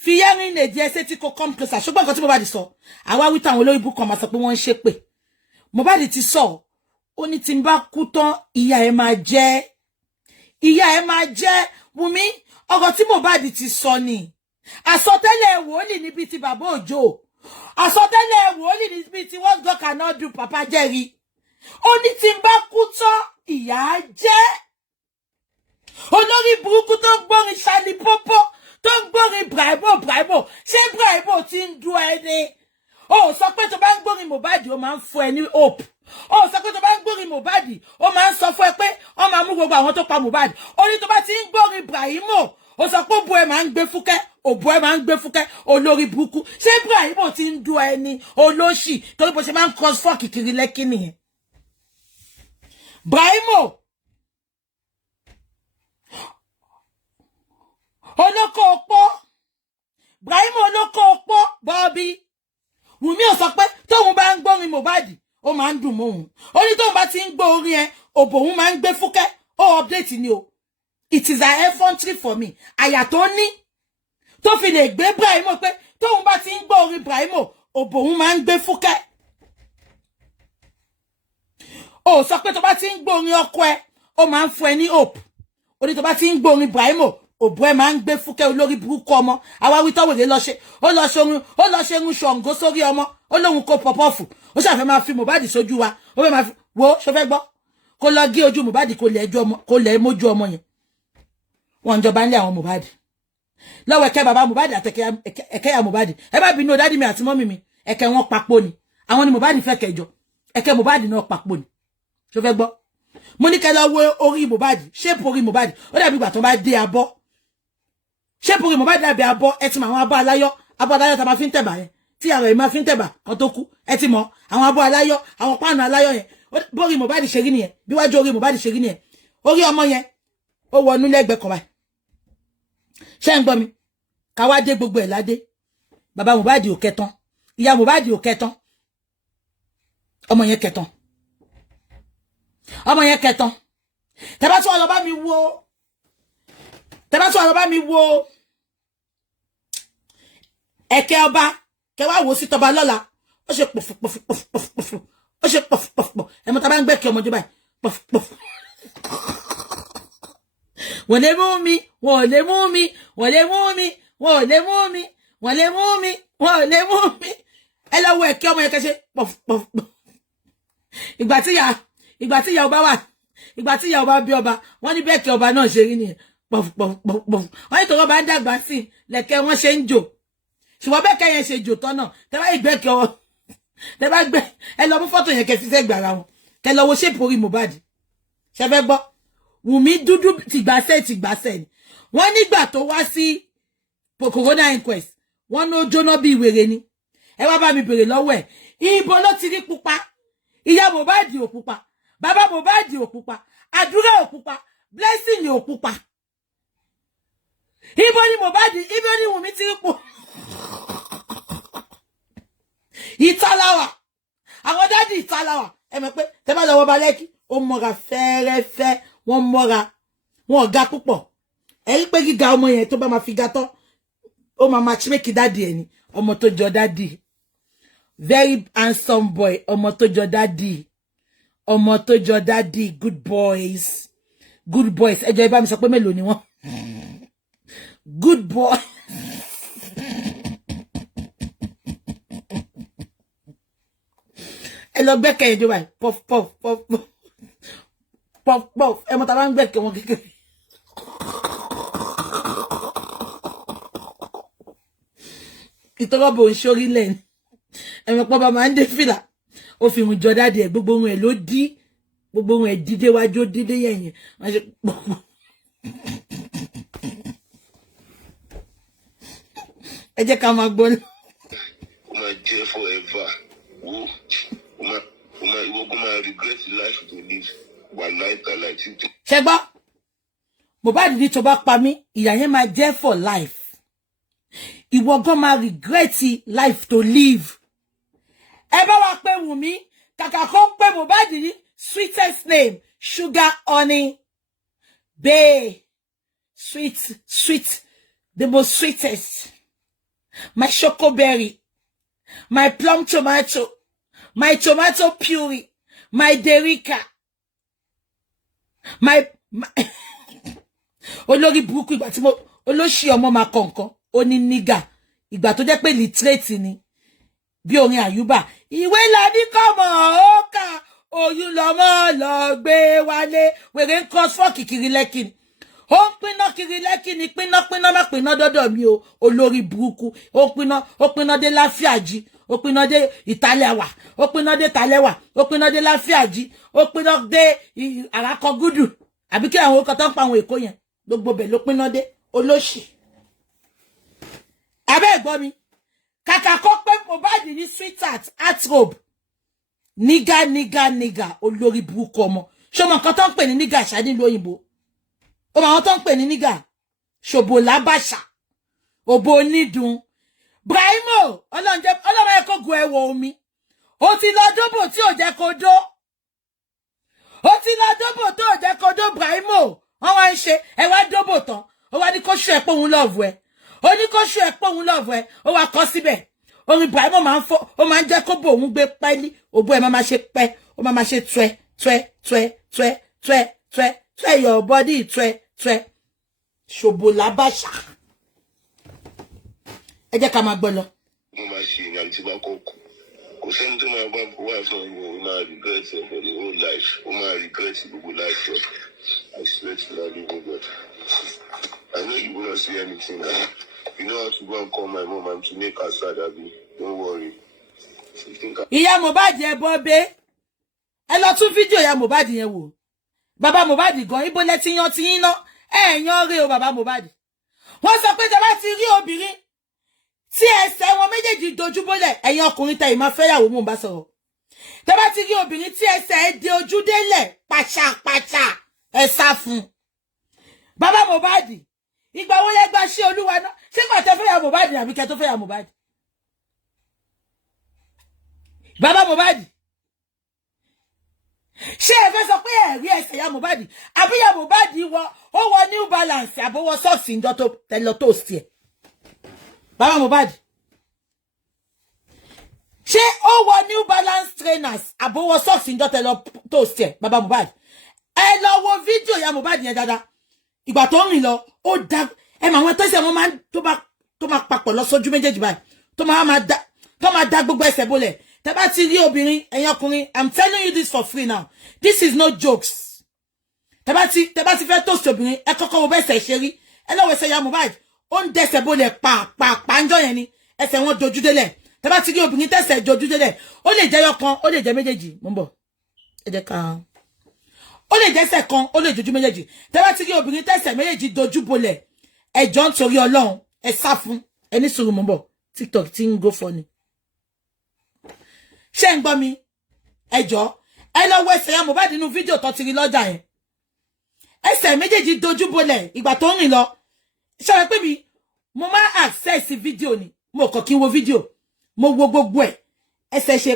fi yẹ́rìn lè di ẹsẹ̀ tí kò come closer ṣùgbọ́n nǹkan tí Mohbad sọ àwa wí táwọn olóyìnbó kan máa sọ pé wọ́n ń ṣépè Mohbad ti sọ ó ní tí n bá kú tán ìyá ẹ máa jẹ́ Wùnmí ọ̀rọ̀ tí Mohbad ti sọ ni àsọtẹ́lẹ̀ wòlíì níbi tí bàbá Òjó àsọtẹ́lẹ̀ wòlíì níbi tí what God cannot do Papa Jerry ó ní tí n bá kú tán ìyá á jẹ́ olórí burúkú tó ń gbórin Charlie Popo tó ń gbórin Braibo ṣé Braibo ti ń du ẹni ó sọ pé tó bá ń gbórin Mohbad ó máa ń fún ẹ ní hope ó sọ pé tó bá ń gbórin Mohbad ó máa ń sọ fún ẹ pé ó máa mú gbogbo àwọn tó pa Mohbad ó ní tó bá ti ń gbórin Braibo ó sọ pé òbú ẹ máa ń gbé fúkẹ́ òbú ẹ máa ń gbé fúkẹ́ olórí burúkú ṣé Braibo ti ń du ẹni olóṣì torí bó ṣe máa ń cross fork kiri Lẹ́kì nìyẹn Braibo olóko opó Braibo olóko opó Bobby Wùnmí ò sọ pé tóun bá ń gbórin Mohbad ó máa ń dùn mọ́hun ó ní tóun bá ti ń gbọ́ orin ẹ òbò òun máa ń gbé fúkẹ́ ó update ni o it is an effrontery for me àyà tó ní tó fi lè gbé Braibo pé tóun bá ti ń gbọ́ orin Braibo òbò òun máa ń gbé fúkẹ́ ó sọ pé tó bá ti ń gbọ́ orin ọkọ ẹ ó máa ń fún ẹ ní hope ó ní tó bá ti ń gbọ́ orin Braibo òbò ẹ máa ń gbé fúkẹ́ olórí burúkú ọmọ àwa wí tọ́wèrè lọ ṣe irun ṣọ̀ǹgó sórí ọmọ ó lóun kó pọpọ́ọ̀fù ó ṣàfẹ́ máa fi Mohbad sójú wa ó fẹ́ máa fi wo ṣó fẹ́ gbọ́ kó lọ gé ojú Mohbad kó lẹ̀ mójú ọmọ yẹn wọn jọba nílé àwọn Mohbad lọ́wọ́ ẹ̀kẹ́ bàbá Mohbad àtẹ̀kẹ́ ya Mohbad ẹ bá bínú dádì mi àti mọ́mì mi ẹ̀kẹ́ wọn papọ̀ ni àwọn ni Mohbad fẹ́ kẹjọ ẹ̀kẹ́ Mohbad náà papọ̀ ni ṣó fẹ́ gbọ́ mo ní kẹ́ lọ wo orí Mohbad ṣéèpù orí Mohbad ó dàbí ìgbà tó bá dé abọ́ ṣéèpù orí Mohbad dàbí abọ́ ẹ ti mọ àwọn abọ́ aláyọ̀ tá máa fi ń tẹ̀bà yẹn tí àwọn èèyàn máa fi ń tẹ̀bà kan tó kú ẹ ti mọ àwọn abọ́ aláyọ̀ àwọn páànù aláyọ̀ yẹn bórí Mohbad ṣe rí nìyẹn bí wájú orí Mohbad ṣe rí nìyẹn orí ọmọ yẹn ó wọnú lẹ́gbẹ̀ẹ́ kan báyìí ṣé ń gbọ́ mi káwá dé gbogbo ẹ̀ ládé bàbá Mohbad ò kẹtàn ìyá Mohbad ò kẹtàn ọmọ yẹn kẹtàn tẹ́bá tún lọ bá mi wo ẹ̀kẹ́ ọba kẹwàá wò sí tọba lọ́la ó ṣe pọ̀fùpọ̀fù ó ṣe pọ̀fùpọ̀fù ẹ̀mọ́ tá bá ń gbẹ̀kẹ́ ọmọdé báyìí pọ̀fùpọ̀fù wọ́n lè mú mi ẹ lọ wo ẹ̀kẹ́ ọmọ yẹn kẹ́ ṣe pọ̀fùpọ̀fù ìgbà tí ìyá ọba bí ọba wọ́n ní bẹ́ẹ̀ kí ọba náà ṣe rí nìyẹn pọ̀fùpọ̀fù wọ́n ní tọwọ́ bá ń dàgbà sí lẹ̀kẹ́ wọ́n ṣe ń jò ṣùgbọ́n bẹ́ẹ̀ kẹ́yẹn ṣe jò tán náà tẹ́bá ìgbẹ́kẹ́ ọ tẹ́bá gbẹ́ ẹ lọ mú fọ́tò yẹn kẹ́ fi sẹ́gbẹ̀ ara wọn kẹ́ lọ wo ṣépù orí Mohbad ṣe fẹ́ gbọ́ Wùnmí dúdú tìgbàsẹ̀ ni wọ́n nígbà tó wá sí corona inquest wọ́n ló jóná bí ìwèrè ni ẹ wá bá mi bèrè lọ́wọ́ ẹ̀ ibo ló ti rí pupa ìyá Mohbad ò pupa bàbá Mohbad ò pupa àdúrà ò pupa blessing ò pupa ibo ni Mohbad ibo ni Wùmí ti rí pupa ìtàláwà àwọn dádì ìtàláwà ẹ mọ̀ pé tẹ́ bá lọ Oba Lekki ó mọ́ra fẹ́rẹ́fẹ́ wọ́n mọ́ra wọn ga púpọ̀ ẹ̀rí pé gíga ọmọ yẹn tó bá máa fi ga tán ó máa matchmake dádì ẹ̀ ni ọmọ tó jọ dádì very handsome boy ọmọ tó jọ dádì good boys ẹ jọ̀ọ́ ẹ bá mi sọ pé mélòó ni wọ́n good boy ẹ lọ gbẹ́kẹ̀ ẹjọ́ báyìí puff ẹ mọ̀ tá bá ń gbẹ́kẹ̀ wọn kékeré ìtọ́rọ̀bọ̀ ń ṣorí lẹ́nu ẹ̀mọ̀ pọ̀ bá máa ń dé fìlà ó fi hùn jọ dáadé ẹ̀ gbogbo ohun ẹ̀ ló dí gbogbo ohun ẹ̀ dídé wájú ó dídé yẹ̀yìn wọ́n ṣe pọ̀ ẹ jẹ́ ká máa gbọ́. ó máa jẹ́ forever wo ìwọ kó máa regret life to live wà láìka láìsí. ṣe gbọ́ Mohbad ní tó bá pa mí ìyà yẹn máa jẹ́ for life ìwọ gan máa regret life to live ẹ bá wa pé Wùmí kàkà kó pé Mohbad ní sweetest name sugar honey bae sweet the most sweetest my chocoberry my plum tomato my tomato puree my derica my olórí burúkú ìgbà tí mo olóṣì ọmọ máa kọ̀ọ̀kan ó ní nígà ìgbà tó jẹ́ pé literate ni bí orin àyùbá ìwé ládì kọ́mọ̀ ó kà oyún lọ́mọ lọ gbé wálé wèrè ń cross fork kiri Lẹ́kì ó ń pinná kiri Lẹ́kì ni pinná má pinná dọ́dọ̀ mi o olórí burúkú ó pinná dé Láfíàjì ó pinná dé Ìtàlẹ́wà ó pinná dé Tàlẹ́wà ó pinná dé Láfíàjì ó pinná dé Àràkọgúdù àbí kí àwọn orúkọ tó ń pa àwọn Èkó yẹn gbogbo bẹ̀ ló pinná dé olóṣì abẹ́ ẹ̀gbọ́n mi kàkà kó pé Mohbad ní sweetheart heartrobe nígà olórí burúkú ọmọ ṣọmọ nǹkan tó ń pè ní nígà ṣá nílùú òyìnbó ọmọ àwọn tó ń pè ní nígà ṣòbò lábàṣà òbò onídùn Brahimo ọlọ́run ẹ̀ kó gun ẹwọ omi ó ti lọ dóbò tí ò jẹ́ kó dó ó ti lọ dóbò tó ò jẹ́ kó dó Brahimo wọ́n wá ń ṣe ẹ wá dóbò tán ó wá ní kó ṣe ẹ̀ pé òun lọ́ọ̀bù ẹ̀ ó ní kó ṣe ẹ̀ pé òun lọ́ọ̀bù ẹ̀ ó wá kọ́ síbẹ̀ orin Brahimo máa ń fọ́ ó máa ń jẹ́ kó bò òun gbé pẹ́ẹ́lí òbó ẹ̀ máa ṣe pẹ́ ó máa ṣe twẹ́ your body twẹ́ ṣòbò lábàṣà ẹ jẹ́ ká máa gbọ́ lọ. mo máa ṣe ìrìn àti bá kọ́ kò sẹ́ni tó máa bá wà fún ọmọ ó máa regret it for the whole life ó máa regret gbogbo life rẹ I swear to God living God I know you will not see anything now. You know how to go and call my mom and to make her sad, Abi. Don't worry. Ìyá Mohbad ẹ bọ́ bẹ́ ẹ lọ tún fídíò ìyá Mohbad yẹn wò bàbá Mohbad gan ibo lẹ ti yan ti yín ná yan rí o bàbá Mohbad wọ́n sọ pé tẹ́ bá ti rí obìnrin tí ẹsẹ̀ wọn méjèèjì dojú bólẹ̀ ẹ̀yin ọkùnrin tẹ́ ìmá fẹ́yàwó mò ń bá sọ̀rọ̀ tẹ́ bá ti rí obìnrin tí ẹsẹ̀ ẹ dé ojú délẹ̀ pàṣàpàṣà ẹ sá fún bàbá Mohbad ìgbà wo lẹ gba ṣe Olúwa náà ṣé kò tẹ́ fẹ́yàwó Mohbad àbí kẹ́ tó fẹ́yàwó Mohbad bàbá Mohbad ṣé ẹ fẹ́ sọ pé ẹ̀rí ẹsẹ̀ ya Mohbad àbí ya Mohbad ó wọ New Balance àbówọ sọ́ọ̀sì ìjọ tó tẹ̀lọ tó sí ẹ̀ bàbá Mohbad ṣé ó wọ New Balance trainers àbówọ sọ́ọ̀sì ìjọ tẹ̀lọ tó sí ẹ̀ bàbá Mohbad ẹ lọ wo fídíò ya Mohbad yẹn dáadáa ìgbà tó ń rìn lọ ó dá ẹ mà wọn tẹ́sẹ̀ wọn máa tó máa papọ̀ lọ sójú méjèèjì báyìí tó máa dá gbogbo ẹsẹ̀ bolẹ̀ tẹ́ bá ti rí obìnrin ẹ̀yin ọkùnrin I'm telling you this for free now this is no jokes tẹ́ bá ti fẹ́ toast obìnrin ẹ kọ́kọ́ wo bẹ́sẹ̀ ṣe rí ẹ lọ́wọ́ ẹsẹ̀ ya Mohbad ó ń dẹ́sẹ̀ bolẹ̀ pàápàá ńjọ́ yẹn ni ẹsẹ̀ wọn dojú délẹ̀ tẹ́ bá ti rí obìnrin tẹ́sẹ̀ dojú délẹ̀ ó lè jẹ́ yọkan ó lè jẹ́ méjèèjì mo ń bọ̀ ẹ jẹ́ ká ó lè jẹ́sẹ̀ kan ó lè dojú méjèèjì tẹ́ bá ti rí obìnrin tẹ́sẹ̀ méjèèjì dojú bolẹ̀ ẹ jọ̀ọ́ nítorí Ọlọ́run ẹ sá fún ẹ ní sùúrù mo ń bọ̀ TikTok tí ń go funny Ṣé ń gbọ́ mi? Ẹ jọ̀ọ́, ẹ lọ wo ẹsẹ̀ ya Mohbad nínú fídíò tó ti rí lọ́jà yẹn. Ẹsẹ̀ méjèèjì dojú bolẹ̀ ìgbà tó ń rìn lọ. Ṣé wá pé mi mo máa access fídíò ni. Mo kàn kí n wo fídíò. Mo wo gbogbo ẹ̀. Ẹsẹ̀ ṣe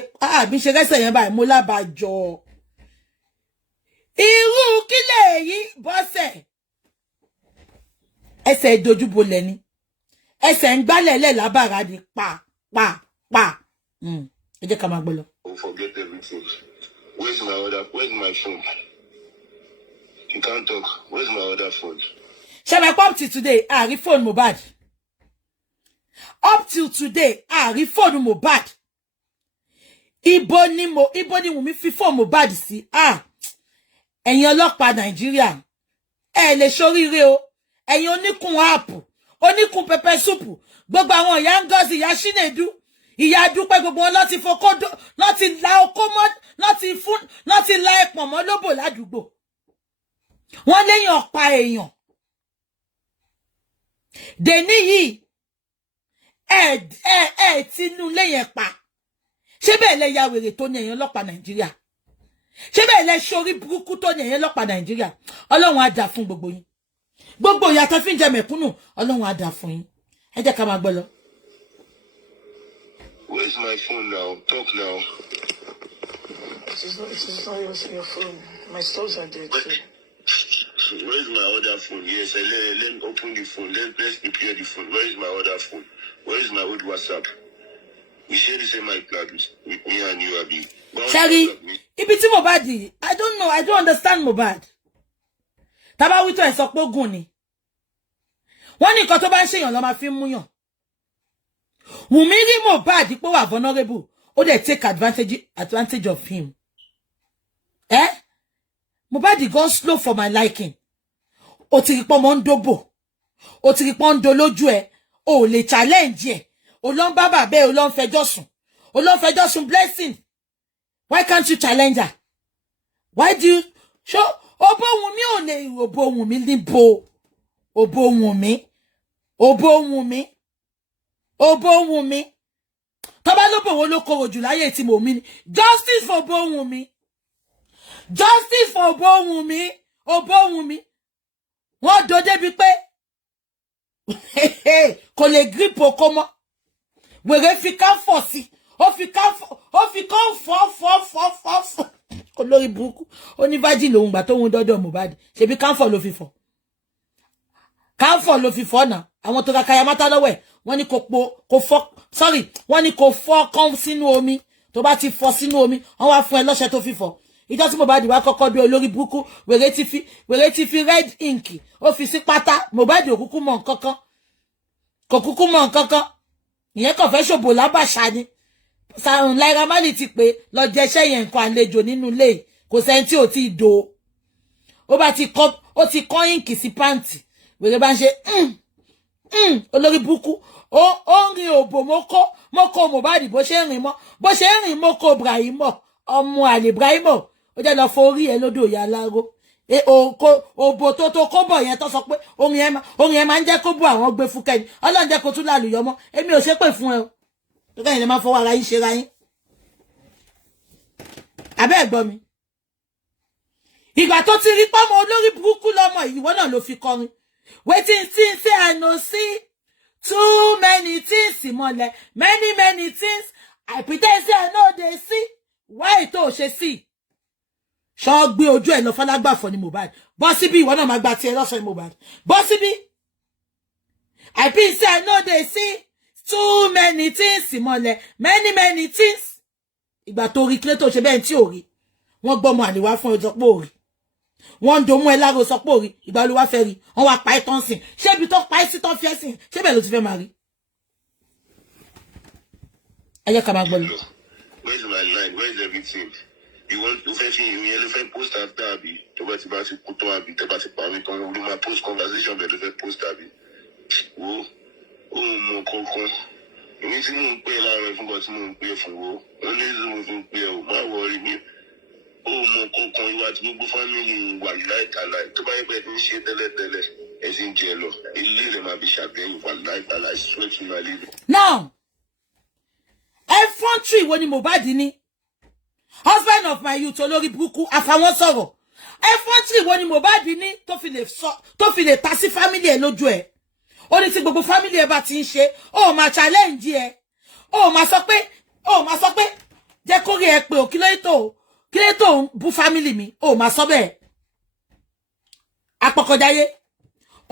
bí ṣe rẹ́sẹ̀ yẹn báyìí mo lábàjọ. Irú kí lèyí bọ́sẹ̀. Ẹsẹ̀ dojú bolẹ̀ ni. Ẹsẹ̀ ń gbálẹ̀ lẹ̀ lábàrá ni pa. Ẹ jẹ́ ká máa gbọ́ lọ. Forget everything. Where's my phone? You can't talk. Where's my other phone? Shall I up till today? Phone Mohbad. Up till today, phone Mohbad. Ibo ni Wunmi fi phone Mohbad sí. Ẹ̀yin ọlọ́pàá Nàìjíríà. Ẹ lè ṣoríire o. Ẹ̀yin oníkun áàpù, oníkun pẹpẹ súpù. Gbogbo àwọn ìyá Ngozi, ìyá Chinedu, ìyá Dúpẹ́ gbogbo wọn láti fokodo, láti la oko mọ́, láti la ẹpọ̀n mọ́ lóbò ládùúgbò. Wọ́n lẹ́yìn ọ̀pá èèyàn. Dèní yìí tinú lẹ́yìn pa. Ṣé bẹ́ẹ̀ lẹ ya wèrè tó ní ẹ̀yin ọlọ́pàá Nàìjíríà? Ṣé bẹ́ẹ̀ lẹ ṣorí burúkú tó ní ẹ̀yin ọlọ́pàá Nàìjíríà? Ọlọ́run á dá fún gbogbo yín. Gbogbo ìyà tó fi ń jẹ mẹ̀kúnnù, Ọlọ́run á dá fún yín. Ẹ jẹ́ ká máa gbọ́ lọ. Where's my phone now? Talk now. It is not your phone. My stores are there too. Where's my other phone? Yes, let me open the phone. Let's prepare the phone. Where is my other phone? Where is my old WhatsApp? We share the same iCloud with me and you, Abi. Shari, ibi tí Mohbad, I don't know. I don't understand Mohbad. Taba wito ẹ sọ pé ogun ni. Wọ́n ní nǹkan tó bá ń ṣèyàn ló máa fi mú yàn. Wunmi rí Mohbad pé wà vulnerable. Ó dẹ̀ take advantage of him. Mohbad gone slow for my liking. Ó ti rí pé mo ń dóbò. Ó ti rí pé ń do lójú ẹ. Ó lè challenge ẹ. Ó lọ ń bá bàbá ẹ, ó lọ ń fẹjọ́ sùn. Ó lọ ń fẹjọ́ sùn Blessing. Why can't you challenge her? Why do you show Obo Wunmi ò lè Obo Wunmi níbo? Obo Wunmi. Tó bá lóbò wo ló korò jù láyé tí mo mi ni. Justice for Obo Wunmi. Justice for Obo Wunmi. Wọ́n do débi pé kò lè grip oko mọ́. Wèrè fi ká fọ̀ sí. Ó fi ká fọ́. Olórí burúkú. Ó ní virgin lòun gbà tó ń dọ́dọ̀ Mohbad. Ṣebí káńfọ̀ ló fi fọ̀. Káńfọ̀ ló fi fọ̀ náà. Àwọn tó ra kaya mátá lọ́wọ́ ẹ̀. Wọ́n ní wọ́n ní kò fọ́ kán sínú omi. Tó bá ti fọ́ sínú omi, wọ́n wá fún ẹ lọ́ṣẹ tó fi fọ̀. Ìjọ́ tí Mohbad wá kọ́kọ́ bí olórí burúkú, wèrè ti fi red ink. Ó fi sí pátá. Mohbad ò kúkú mọ̀ nǹkankan. Kò kúkú mọ̀ nǹkankan. Ìyẹn kàn fẹ́ ṣòbò lábàṣà ni. Sàrùn Naira Marley ti pé lọ jẹṣẹ́ yẹn nǹkan àlejò nínú ilé. Kò sẹ́ni tí ò ti do. Ó ti kọ́ ink sí pàǹtì. Wèrè bá ń ṣe olórí burúkú. Ó ń rin òbò mọ́kọ́ Mohbad bó ṣe ń rìn mọ́. Bó ṣe ń rìn mọ́kọ́ Brahimo. Ọmọ àlè Brahimo. Ó jẹ́ lọ forí ẹ lódò ìyá aláró. Òbò tó kó bọ̀ yẹn tó sọ pé orin ẹ máa ń jẹ́ kó bú àwọn gbé fúkẹ́ ni. Ọlọ́run jẹ́ kó tún lálùyọ mọ́. Èmi ò ṣépè fún ẹ o. Tó kẹ́yìn lè máa fọwọ́ ara yín ṣe ra yín. Abẹ́ ẹ̀gbọ́n mi. Ìgbà tó ti rí pọ́mọ olórí burúkú lọ́mọ ìwọ náà ló fi kọrin. Wetin things say I no see. Too many things mọ́lẹ̀. Many things. I pretend say I no dey see. Why tó ṣe sí? Ṣọ́ gbé ojú ẹ̀ lọ fọlágbàfọ̀ ni Mohbad. Bọ́ síbí ìwọ náà máa gba tiẹ̀ lọ́sọ̀ Mohbad. Bọ́ síbí. I pretend say I no dey see. Too many things mọ́lẹ̀. Many things. Ìgbà tó rí kílé tó ṣe bẹ́ẹ̀ tí ò rí. Wọ́n gbọ́mọ àlèwá fún ọjọ́ pé ò rí. Wọ́n ń domú ẹ láro sọ pé ò rí. Ìgbà olúwa fẹ́ rí. Wọ́n wá pa ẹ́ tán sìn. Ṣé ibi tó pa ẹ́ sí tán fi ẹ́ sìn? Ṣé bẹ́ẹ̀ ló ti fẹ́ máa rí? Ẹ jẹ́ ká máa gbọ́ lọ. Where's my line? Where's everything? You want to fetch me? You want post after Abi? To what about to put on Abi? To what about to do my post conversation? But to post Abi. Wo, mo kọ́kọ́. Èmi tí mo ń pè láàárọ̀ fún bọ́ tí mo ń pè fún wo. Ó ní ìlú mo fi ń pè ọ́. Má wọrí mi. Mo kọ́kọ́ ìwà tí gbogbo fámìlì wà láìkàláì. Tó bá yẹ pé ti ń ṣe tẹ́lẹ̀tẹ́lẹ̀, ẹ sì ń jẹ lọ. Ilé rẹ̀ máa fi ṣàtẹ̀yìn wà láìkàláì. Sweat in my living. Now, effrontery wo ni Mohbad ní husband of my youth olórí burúkú àfàwọn sọ̀rọ̀ ẹfọ́ntì wo ni Mohbad ní tó fi lè ta sí family ẹ̀ lójú ẹ̀ ó ní tí gbogbo family ẹ̀ bá ti ń ṣe ó máa challenge ẹ̀ ó máa sọ pé jẹ́ kó rí ẹ pé kí ló tó ń bú family mi ó máa sọ bẹ́ẹ̀ apọ̀kọ̀dáyé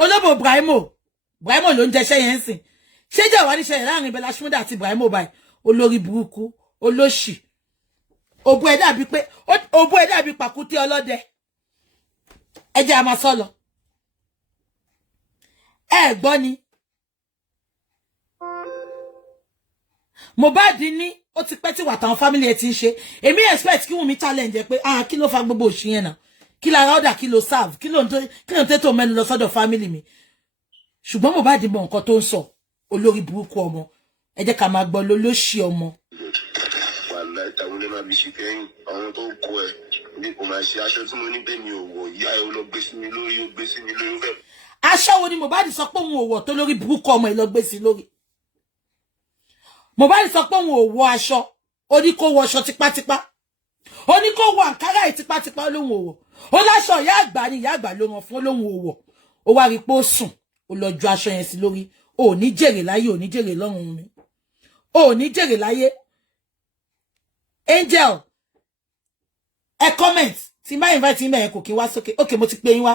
olóbò Brahimo ló ń jẹṣẹ́ yẹn sìn ṣé jẹ́ wà níṣẹ́ láàrin Bella Shmurda àti Brahimo báyìí olórí burúkú olóṣì òbú ẹ̀ dàbí pàkúté ọlọ́dẹ ẹ jẹ́ a máa sọ lọ ẹ gbọ́ ni Mohbad ní ó ti pẹ́ tí wà táwọn family ẹ ti ń ṣe èmi expect kí Wùnmí challenge pé kí ló fa gbogbo òṣì yẹn náà kí la order kí ló serve kí ló ń tètò mẹ́nu lọ sọ́dọ̀ family mi ṣùgbọ́n Mohbad mọ nǹkan tó ń sọ olórí burúkú ọmọ ẹ jẹ́ ká máa gbọ́ lólóṣì ọmọ. wàhálà ìtàwọn lè máa bí ṣe kẹ́yìn àwọn tó kọ ẹ bí kò máa ṣe aṣọ tí mo ní bẹ́ẹ̀ mi ò wọ̀ ìyá ẹ ó lọ gbé sí mi lórí ó gbé sí mi lórí ó fẹ́. aṣọ wo ni Mohbad sọ pé òun ò wọ̀ tó lórí burúkú ọmọ ẹ lọ gbé sí lórí. Mohbad sọ pé òun ò wọ̀ aṣọ ó ní kó wọ aṣọ tipátipá ó ní kó wọ àǹkárá ẹ̀ tipátipá lóhun ò wọ̀ ó láṣọ ìyá àgbà ni ìyá àgbà ló ràn fún lóhun ò wọ̀ ó wá rí pé ó sùn ó lọ ju aṣọ yẹn sí lórí ò ní jèrè láyé ò ní jèrè lọ́run mi ò ní jèrè láyé. Angel ẹ comment tí bá invite yín bẹ́ẹ̀ kò kí wá sókè okay mo ti pè yín wá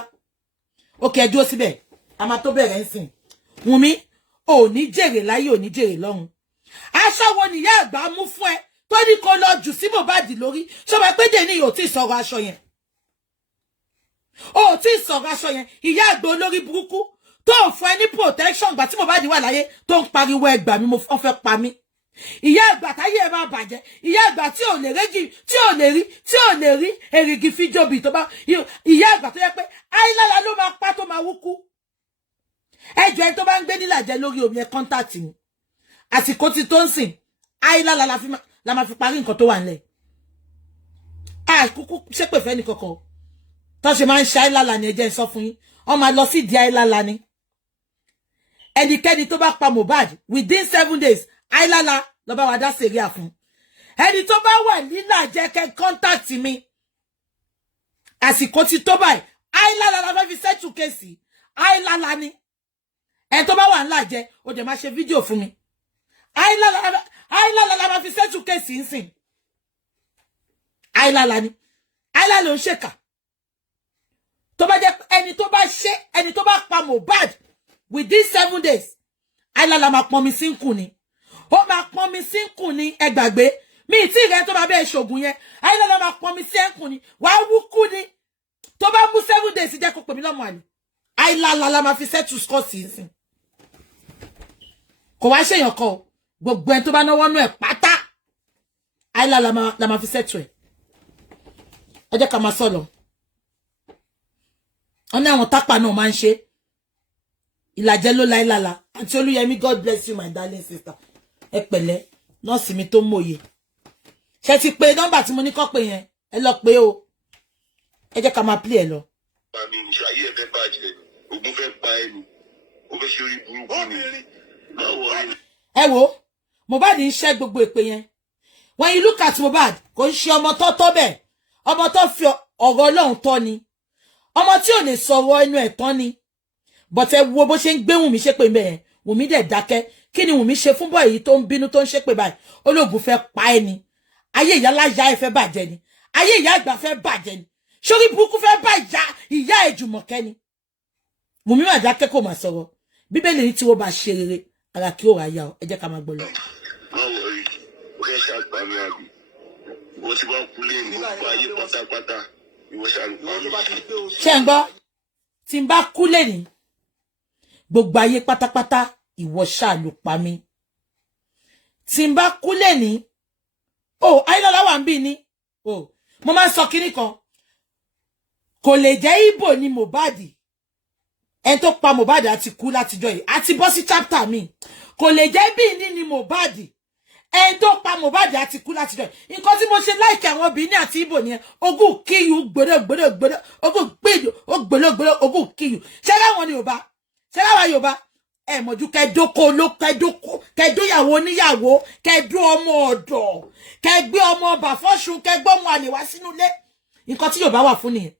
okay ẹ dúró síbẹ̀ a máa tó bẹ̀rẹ̀ ń sìn Wùnmí ò ní jèrè láyé ò ní jèrè lọ́run aṣọ wo ni ìyá àgbà mú fún ẹ tó ní kó lọ jù sí Mohbad lórí ṣọba pé dè ní ò tí sọ̀rọ̀ aṣọ yẹn ò tí sọ̀rọ̀ aṣọ yẹn ìyá àgbà olórí burúkú tó fún ẹ ní protection gbà tí Mohbad wà láyé tó ń pariwo ẹgbà mi mo fẹ́ pa mí ìyá àgbà táyé ẹ máa bàjẹ́ ìyá àgbà tí ò lè rí èrìgì fíjọbì tó bá ìyá àgbà tó yẹ pé àìlára ló máa pa tó máa wúkú ẹjọ́ ẹ tó bá ń gbé nílàjẹ lórí omi ẹ contact mi àsìkò tí tó ń sìn àìlára la máa fi parí nǹkan tó wà nílẹ̀ àkúkú ṣépè fẹ́ ní kọ̀kọ̀ tó ṣe máa ń ṣe àìlára ni ẹjẹ́ sọ fún yín wọ́n máa lọ sí ìdí àìlára ni ẹnikẹ́ni tó bá pa Mohbad within 7 days àìlára lọ bá wa dá sẹ̀ríà fún ẹni tó bá wà nílàjẹ kẹ́ contact mi àsìkò tí tó báyìí àìlára la fẹ́ fi settle case àìlára ni ẹni tó bá wà nílàjẹ ó dẹ̀ máa ṣe fídíò fún mi àìlára la máa fi settle case ń sìn àìlára ni àìlára ló ń ṣèkà tó bá jẹ́ ẹni tó bá pa Mohbad within 7 days àìlára máa pọn mi sínkù ni ó máa pọn mi sínkù ni ẹ gbàgbé mi tí rẹ tó bá bẹ́ẹ̀ ṣògùn yẹn àìlára máa pọn mi sínkù ni wàá wúkú ni tó bá mú 7 days jẹ́ kó pè mí lọ́mọ àlè àìlára la máa fi settle score sí sìn kò wá ṣèyàn kan o gbogbo ẹni tó bá náwó nú ẹ̀ pátá àìlára la máa fi settle ẹ jẹ́ ká máa sọ̀rọ̀ wọ́n ní àwọn tápà náà máa ń ṣe ìlàjẹ ló láìlára àti Olúyẹmí God bless you my darling sister ẹ pẹ̀lẹ́ nọ́ọ̀sì mi tó mòye ṣe ti pé nọ́mbà tí mo ní kọ́ pé yẹn ẹ lọ pé o ẹ jẹ́ ká máa play ẹ lọ. àmì ìṣàyè ẹ fẹ́ bàjẹ́ ogun fẹ́ pa ẹni ó fẹ́ ṣe orí burúkú ni báwo ni. ẹ wo Mohbad ń ṣẹ́ gbogbo èpè yẹn when you look at Mohbad kò ń ṣe ọmọ tó tọ́ bẹ́ẹ̀ ọmọ tó fi ọ̀rọ̀ Ọlọ́run tọ́ ni ọmọ tí ò lè sọ̀rọ̀ ẹnu ẹ̀ tán ni but ẹ wo bó ṣe ń gbé Wùnmí ṣépè bẹ́ẹ̀ Wùnmí dẹ̀ dákẹ́ kí ni Wùnmí ṣe fún bọ́ èyí tó ń bínú tó ń ṣépè báyìí olóògùn fẹ́ pa ẹ́ ni ayé ìyá láyà ẹ fẹ́ bàjẹ́ ni ayé ìyá àgbà fẹ́ bàjẹ́ ni sórí burúkú fẹ́ bá ìyá ẹ̀ Jùmọ̀kẹ́ ni Wùnmí mà dákẹ́ kò mà sọ̀rọ̀ Bíbélì ní tí wọ́n bá ṣe rere ara kí ó ra yá ọ ẹ jẹ́ ká máa gbọ́ lọ. báwo rí o fẹ́ ṣàgbàmì àbí ìwọ tí wọ́n kú lé ní gbogbo ayé pátápátá ìwọ ṣàgbàmì. ṣé ń gbọ́ tí n bá kú lẹ́ni gbogbo ayé pátápátá ìwọ ṣáà ló pa mí tí n bá kú lẹ́ni ayélujára wà ń bí ni mo máa ń sọ kinní kan kò lè jẹ́ Ìgbò ni Mohbad ẹni tó pa Mohbad àti kú látijọ́ yìí àti bọ́ sí chapter mi kò lè jẹ́ Benin ni Mohbad ẹni tó pa Mohbad àti kú látijọ́ yìí nǹkan tí mo ṣe láìkẹ́ àwọn Benin àti Ìgbò nìyẹn ogún kíyù gbòdògbòdò ogún gbèdò gbòlògbòlò ogún kíyù ṣé láwọn ni Yorùbá ṣé láwọn Yorùbá ẹ mọ̀jú kẹ́dókó ló kẹ́dóyàwó níyàwó kẹ́dó ọmọ ọ̀dọ̀ kẹ́gbé ọmọ ọba fọ́ṣun kẹ́gbọ́ ọmọ àlè wá sínú ilé nǹkan tí Yorùbá wà fún nìyẹn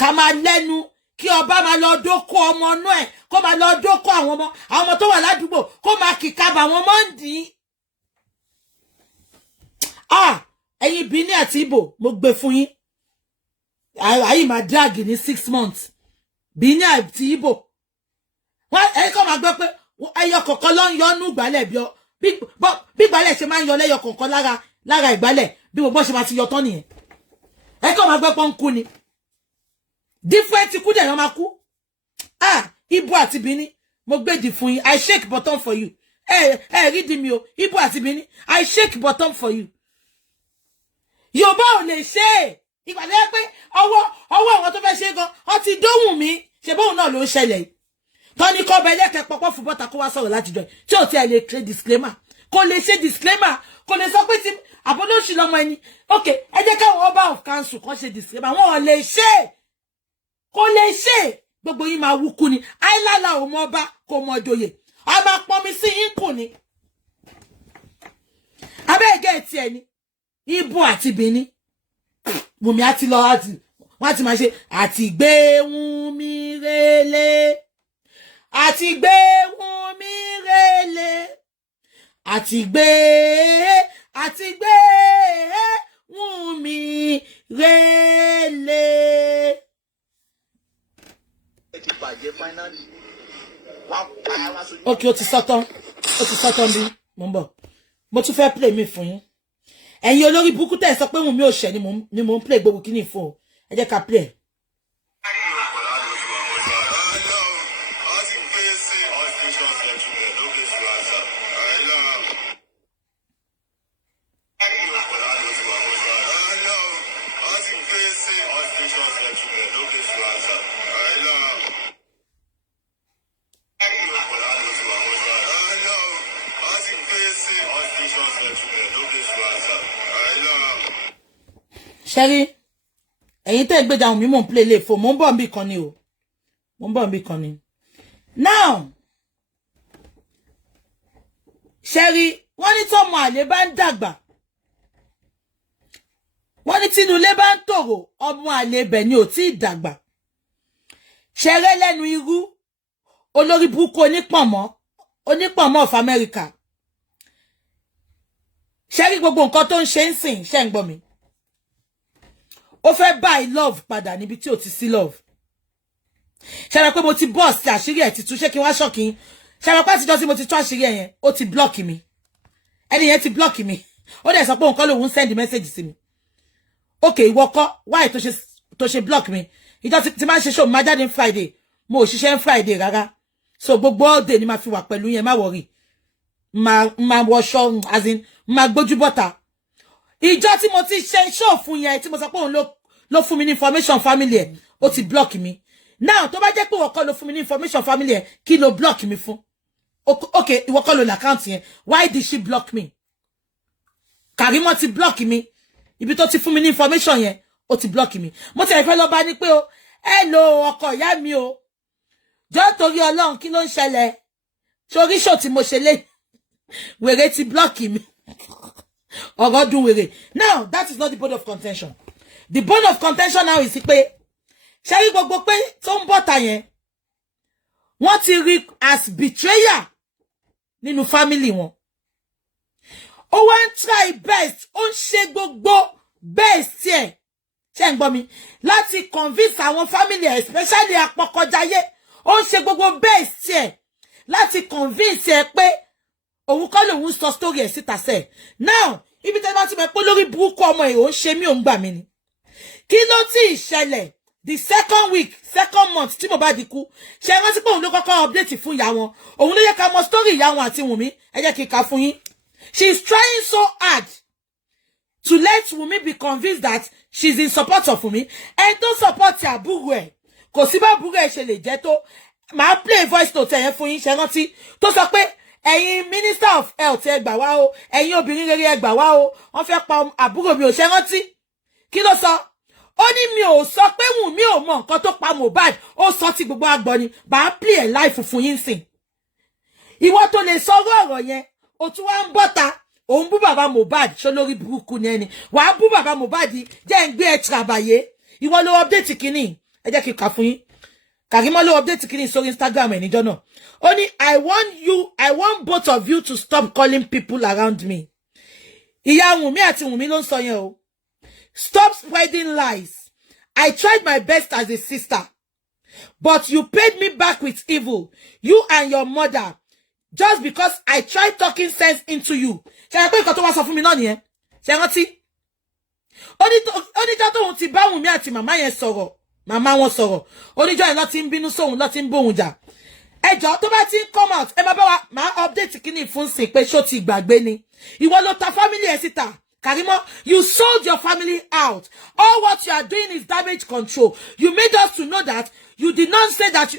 ká máa lẹ́nu kí ọba máa lọ dókó ọmọ náà ẹ̀ kó máa lọ dókó àwọn ọmọ tó wà ládùúgbò kó máa kìkàbà wọn mọ́ ń dì í. Ẹ̀yin Bini àti Igbo mo gbé fún yín ayé máa drag ní 6 months Bini àti Igbo wọ́n ẹ̀yin kọ́ máa gbọ́ pé ẹyọ kọ̀ọ̀kan ló ń yọ nú ìgbálẹ̀ bí ìgbálẹ̀ ṣe máa ń yọ lẹ́yọ kọ̀ọ̀kan lára ìgbálẹ̀ bí gbogbo ṣe máa ti yọ tán nìyẹn ẹ̀yin kọ́ máa gbọ́ pé ń kú ni different kú dẹ̀ lọ́ máa kú Igbo àti Bini mo gbé di fún yín I shake bottom for you rí di mi o Igbo àti Bini I shake bottom for you Yorùbá ò lè ṣe é ìgbàlẹ́ pé ọwọ́ àwọn tó fẹ́ ṣe gan ọ ti dóhùn mi ṣe bóun náà ló ń ṣẹlẹ̀ yìí tọ́ni kọ́ bẹ lẹ́kẹ̀ẹ́ pọ́pọ́ fún bọ́ta kó wá sọ̀rọ̀ láti jọ tí ò tí ẹ lè ṣe disclaimer kò lè ṣe disclaimer kò lè sọ pé tí àbọ̀dọ́sì lọ́mọ ẹni ok ẹ jẹ́ káwọn ọba of council kan ṣe disclaimer wọn ò lè ṣe kò lè ṣe gbogbo yín máa wúkú ni àìlàlà ò mọ ọba kò mọ joyè a máa pọnmi sí yín kù ni abẹ́ẹ̀gẹ́ ti ẹni Igbo àti Bini Wùmí àti lọ wọ́n ti máa ṣe àti gbé Wùmí rélé àti gbé Wùmí rélé àti gbé Wùmí rélé. Okay, ó ti sọ́tàn bí mo ń bọ̀ mo tún fẹ́ play mi fún yín ẹ̀yin olórí burúkú tẹ́ sọ pé Wùmí ò ṣẹ̀ ni mo ń play gbogbo kíní fún o ẹ jẹ́ ká play. Sherry, ẹ̀yin tẹ́ gbé down mi mo play lè fo mo ń bọ̀ nbí kan ni o. Mo ń bọ̀ nbí kan ni. Now, Sherry, wọ́n ní tọ́mọ àlè bá ń dàgbà. Wọ́n ní tinúlé bá ń tòrò, ọmọ àlè bẹ̀ ni ò tí dàgbà. Sherry lẹ́nu irú, olórí burúkú onípọ̀nmọ́ of America. Sherry gbogbo nǹkan tó ń ṣe ń sìn, ṣé ń gbọ́ mi. Ó fẹ́ buy love padà níbi tí ó ti sí love. Ṣé rò pé mo ti boss ti àṣírí ẹ̀ ti tú ṣé kí wá shocking. Ṣé rò pé àtijọ́ tí mo ti tú àṣírí ẹ̀ yẹn ó ti block mi. Ẹni yẹn ti block mi. Ó dẹ̀ sọ pé òun kọ́ lòun send message sí mi. Okay, ìwọ kọ́ why tó ṣe block mi. Ìjọ́ tí máa ń ṣe show máa jáde Friday. Mo ò ṣiṣẹ́ Friday rárá. So gbogbo all day ni máa fi wà pẹ̀lú yẹn má worry. Ma wọṣọ as in ma gbójú bọ́ta. Ìjọ́ tí mo ti ṣe show fún yẹn tí mo sọ pé òun ló fún mi ní information family ẹ̀ ó ti block mi. Now tó bá jẹ́ pé ìwọ kọ́ ló fún mi ní information family ẹ̀ kí ló block mi fún? Okay, ìwọ kọ́ ló l'account yẹn. Why did she block me? Karimo ti block mi. Ibi tó ti fún mi ní information yẹn ó ti block mi. Mo ti fẹ́ lọ bá ní pé o hello ọkọ ìyá mi o. Jọ̀ọ́ torí Ọlọ́run kí ló ń ṣẹlẹ̀? Sórí show tí mo ṣe lé wèrè ti block mi. Ọ̀rọ̀ dùn wèrè. Now, that is not the bone of contention. The bone of contention now is pé ṣé rí gbogbo pé tó ń bọ́ta yẹn wọ́n ti rí as betrayer nínú family wọn. Ó wá ń try best, ó ń ṣe gbogbo best ẹ̀. Ṣé ń gbọ́ mi? Láti convince àwọn family especially apọkọjáyé. Ó ń ṣe gbogbo best ẹ̀ láti convince ẹ pé òun kọ́ lòun sọ story ẹ̀ síta sẹ́. Now, ibi tẹ́ bá ti mọ̀ pé lórí burúkú ọmọ ẹ̀ ò ń ṣe mí ò ń gbà mí ni. Kí ló tí ìṣẹ̀lẹ̀ the second month tí Mohbad kú ṣe rántí pé òun ló kọ́kọ́ update fún ìyá wọn. Òun ló yẹ ká mọ̀ story ìyá wọn àti Wùmí. Ẹ jẹ́ kí n kà fún yín. She is trying so hard to let Wùmí be convinced that she's in support of Wùmí. Ẹni tó support àbúrò ẹ̀ kò sí bá àbúrò ẹ̀ ṣe lè jẹ́ tó. Màá play voice note yẹn fún yín ṣe rántí tó sọ pé ẹ̀yin minister of health ẹ gbà wá o ẹ̀yin obìnrin rere ẹ gbà wá o wọ́n fẹ́ pa àbúrò mi ò ṣe rántí kí ló sọ ó ní mi ò sọ pé Wùnmí ò mọ nǹkan tó pa Mohbad, ó sọ tí gbogbo agbọ́ ni, bá play ẹ̀ life fún yín sìn. Ìwọ tó lè sọ̀rọ̀ ọ̀rọ̀ yẹn, ó tún wá ń bọ́ta, ó ń bú bàbá Mohbad, ṣó lórí burúkú ni ẹni. Wàá bú bàbá Mohbad, jẹ́ ń gbé ẹ travailler. Ìwọ ló update kíní, ẹ jẹ́ kí n kà fún yín. Karimo ló update kíní sórí Instagram ẹ̀ níjọ́ náà. Ó ní, I want both of you to stop calling people around me. Ìyá Wùnmí àti Wùnmí ló ń sọ yẹn o. Stop spreading lies. I tried my best as a sister, but you paid me back with evil. You and your mother, just because I tried talking sense into you. Ṣé ẹ pé nǹkan tó wá sọ fún mi náà nìyẹn? Ṣé ẹ rántí? Oníjọ́ tóun ti bá Wùnmí àti màmá yẹn sọ̀rọ̀, màmá wọn sọ̀rọ̀. Oníjọ́ yẹn ló ti ń bínú sóhun, ló ti ń bóhun jà. Ẹjọ́ tó bá ti ń come out, ẹ máa bá wa máa update kíní fún sìn pé ṣó ti gbàgbé ni. Ìwọ ló ta family ẹ síta. Karimo, you sold your family out. All what you are doing is damage control. You made us to know that you did not say that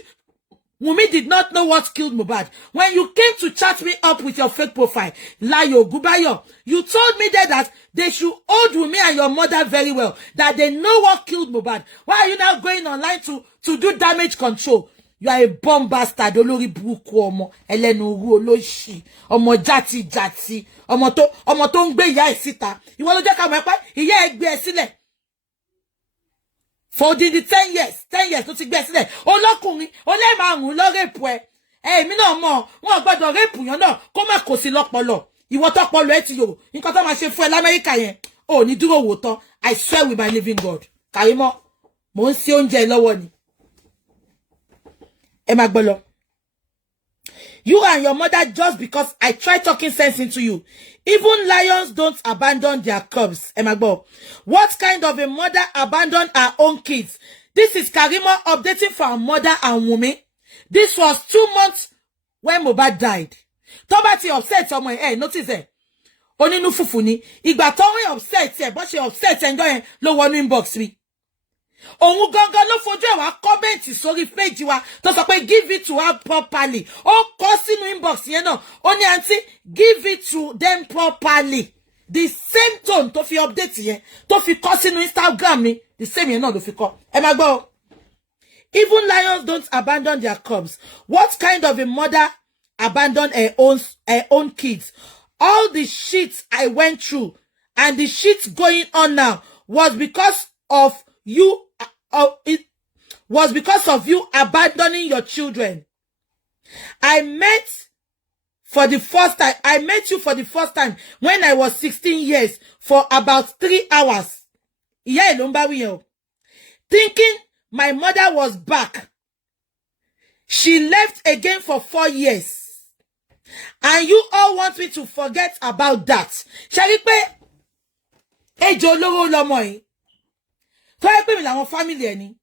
Wunmi did not know what killed Mohbad. When you came to chat me up with your fake profile, Layo Gubayo, you told me that they should hold Wunmi and your mother very well, that they know what killed Mohbad. Why are you now going online to do damage control? You are a bomb bastard, olórí burúkú ọmọ, ẹlẹ́nu ru olóṣì, ọmọ jati, ọmọ tó ń gbé ìyá ẹ̀ síta. Ìwọ ló jẹ́ ká mọ̀ pé ìyá ẹ̀ gbé ẹ sílẹ̀. For the 10 years tó ti gbé ẹ sílẹ̀. Olókùnrin, olè márùn-ún ló rape ẹ. Èmi náà mọ̀, wọn gbọ́dọ̀ rape yan náà kó má kó sí lọ́pọlọ. Ìwọ tọ́pọlọ ẹ ti yòrò. Nǹkan tó máa ṣe fún ẹ l'Amẹ́ríkà yẹn. Ó ní dúró wò tán. I swear with my living God. Karimo, mo ń ṣe oúnjẹ lọ́wọ́ ni. Emma Bolo. You and your mother, just because I try talking sense into you. Even lions don't abandon their cubs. Emma Bolo. What kind of a mother abandoned her own kids? This is Karimo updating for her mother and Wunmi. This was 2 months when Mohbad died. Tobati upset someone. Hey, notice it. Oninu fufu ni. Igba towe upset. But she upset and going low one inbox me. Òun gangan ló fojú ẹ̀ wá comment sórí page wa tó sọ pé give it to her properly. Ó kọ sínú inbox yẹn náà. Ó ní aunty, give it to them properly. The same tone tó fi update yẹn, tó fi kọ sínú Instagram mi, the same yẹn náà ló fi kọ. Ẹ máa gbọ́. Even lions don't abandon their cubs. What kind of a mother abandoned her own kids? All the shit I went through and the shit going on now was because of you. It was because of you abandoning your children. I met you for the first time when I was 16 years for about 3 hours. Thinking my mother was back. She left again for 4 years. And you all want me to forget about that. Sharipe, ejo loro lomo yi. Tó ẹ pé mi làwọn family ẹni.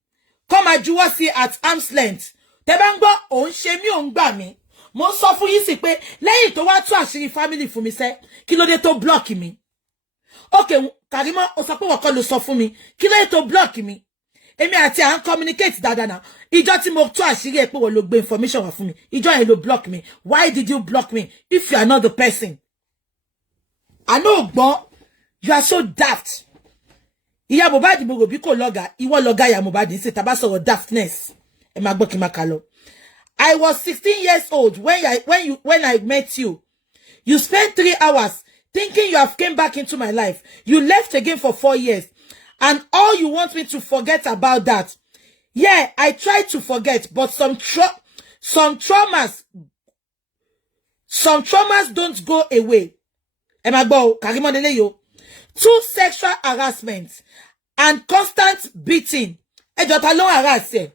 Come and juwọ́ sí at arm's length. Tẹ́ bá ń gbọ́ ó ń ṣe mí ó ń gbà mí. Mo sọ fún yín sí pé lẹ́yìn tó wá tú àṣírí family fún mi ṣé kí ló dé tó block mi. Okay, Karimo ó sọ pé wọ́n kọ́ ló sọ fún mi. Kí ló dé tó block mi. Èmi àti à ń communicate dáadáa náà. Ìjọ́ tí mo tú àṣírí ẹ pé wọ́n ló gbé information wá fún mi. Ìjọ́ yẹn ló block me. Why did you block me if you are not the person? I know, but you are so daft. Ìyá Mohbad mo rò bí kò lọ́gà, ìwọ lọ́gà ìyá Mohbad ṣe tá bá sọ̀rọ̀ daftness. Ẹ máa gbọ́ kí máa kà lọ. I was 16 years old when I met you. You spent 3 hours thinking you have came back into my life. You left again for 4 years. And all you want me to forget about that. Yeah, I tried to forget, but some traumas don't go away. Ẹ máa gbọ́ Karimo lele yo. 2 sexual harassments and constant beating. Ẹjọ́ ta ló harass ẹ.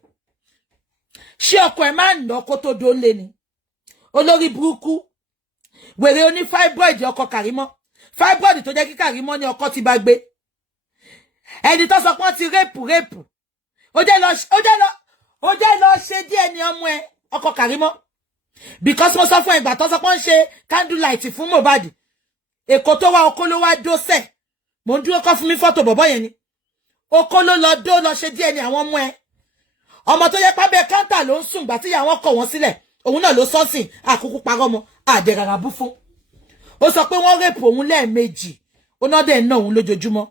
Ṣé ọkọ ẹ máa ń ná kó tó do lé ni. Olórí burúkú. Wèrè oní fibroid ọkọ Karimo. Fibroid tó jẹ́ kí Karimo ní ọkọ ti bá gbé. Ẹni tó sọ pé wọ́n ti rape. Ó jẹ́ lọ ṣe díẹ̀ ní ọmọ ẹ ọkọ Karimo. Because mo sọ fún ìgbà tó sọ pé wọ́n ṣe candlelight fún Mohbad. Èkó tó wá ọkọ ló wá dóṣẹ́. Mo ń dúró kọ́ fún mi photo bọ̀bọ́ yẹn ni. Oko ló lọ ṣe díẹ̀ ní àwọn ọmọ ẹ. Ọmọ tó yẹ pábẹ́ counter ló ń sùn gbà tí àwọn kọ̀ wọ́n sílẹ̀. Òun náà ló sọ́sìn àkúkú parọ́ mọ́ àdẹ̀ràrà bú fún. Ó sọ pé wọ́n rape òun lẹ́ẹ̀mejì. Ó náà dẹ̀ ná òun lójoojúmọ́.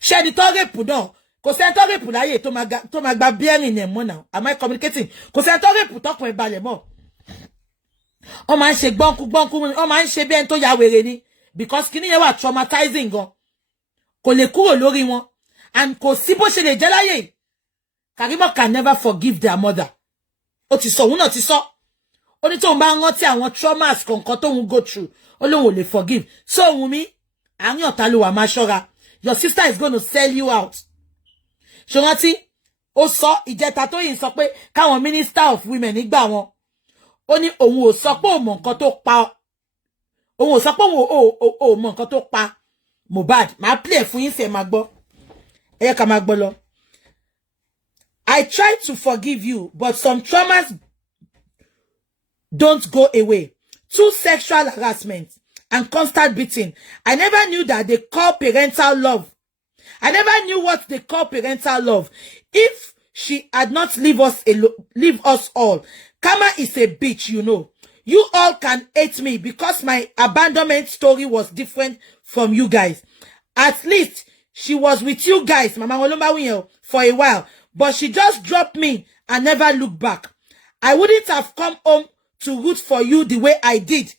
Ṣé ni tó rape náà kò ṣe tó rape láyé tó máa gba bearing ẹ̀ mọ́ now. Am I communicating? Kò ṣe tó rape tọkùn ẹ̀ balẹ̀ mọ́. Ó máa ń ṣe gbọ́nkú ó máa ń ṣe bí ẹni tó ya wèrè ni because kíní yẹn wà traumatizing gan. Kò lè kúrò lórí wọn and kò sí bó ṣe lè jẹ́ láyé. Karimo can never forgive their mother. Ó ti sọ òun náà ti sọ. Ó ní tóun bá rántí àwọn traumas kankan tóun go through ó lóun ò lè forgive. So Wunmi àárín ọ̀tá ló wà máa ṣọ́ra. Your sister is going to sell you out. Ṣó rántí ó sọ ìjẹta tó yìn sọ pé káwọn minister of women nígbà wọn. Ó ní òun ò sọ pé ó mọ nǹkan tó pa òun ò sọ pé ó mọ nǹkan tó pa Mohbad. Máa play fún yín ṣe máa gbọ́. Ẹ yẹ ká máa gbọ́ lọ. I try to forgive you, but some traumas don't go away. Through sexual harassment and constant beating. I never knew that they call parental love. I never knew what they call parental love. If she had not leave us all. Karma is a bitch, you know. You all can hate me because my abandonment story was different from you guys. At least she was with you guys, Mama Olomba, for a while. But she just dropped me and never looked back. I wouldn't have come home to root for you the way I did.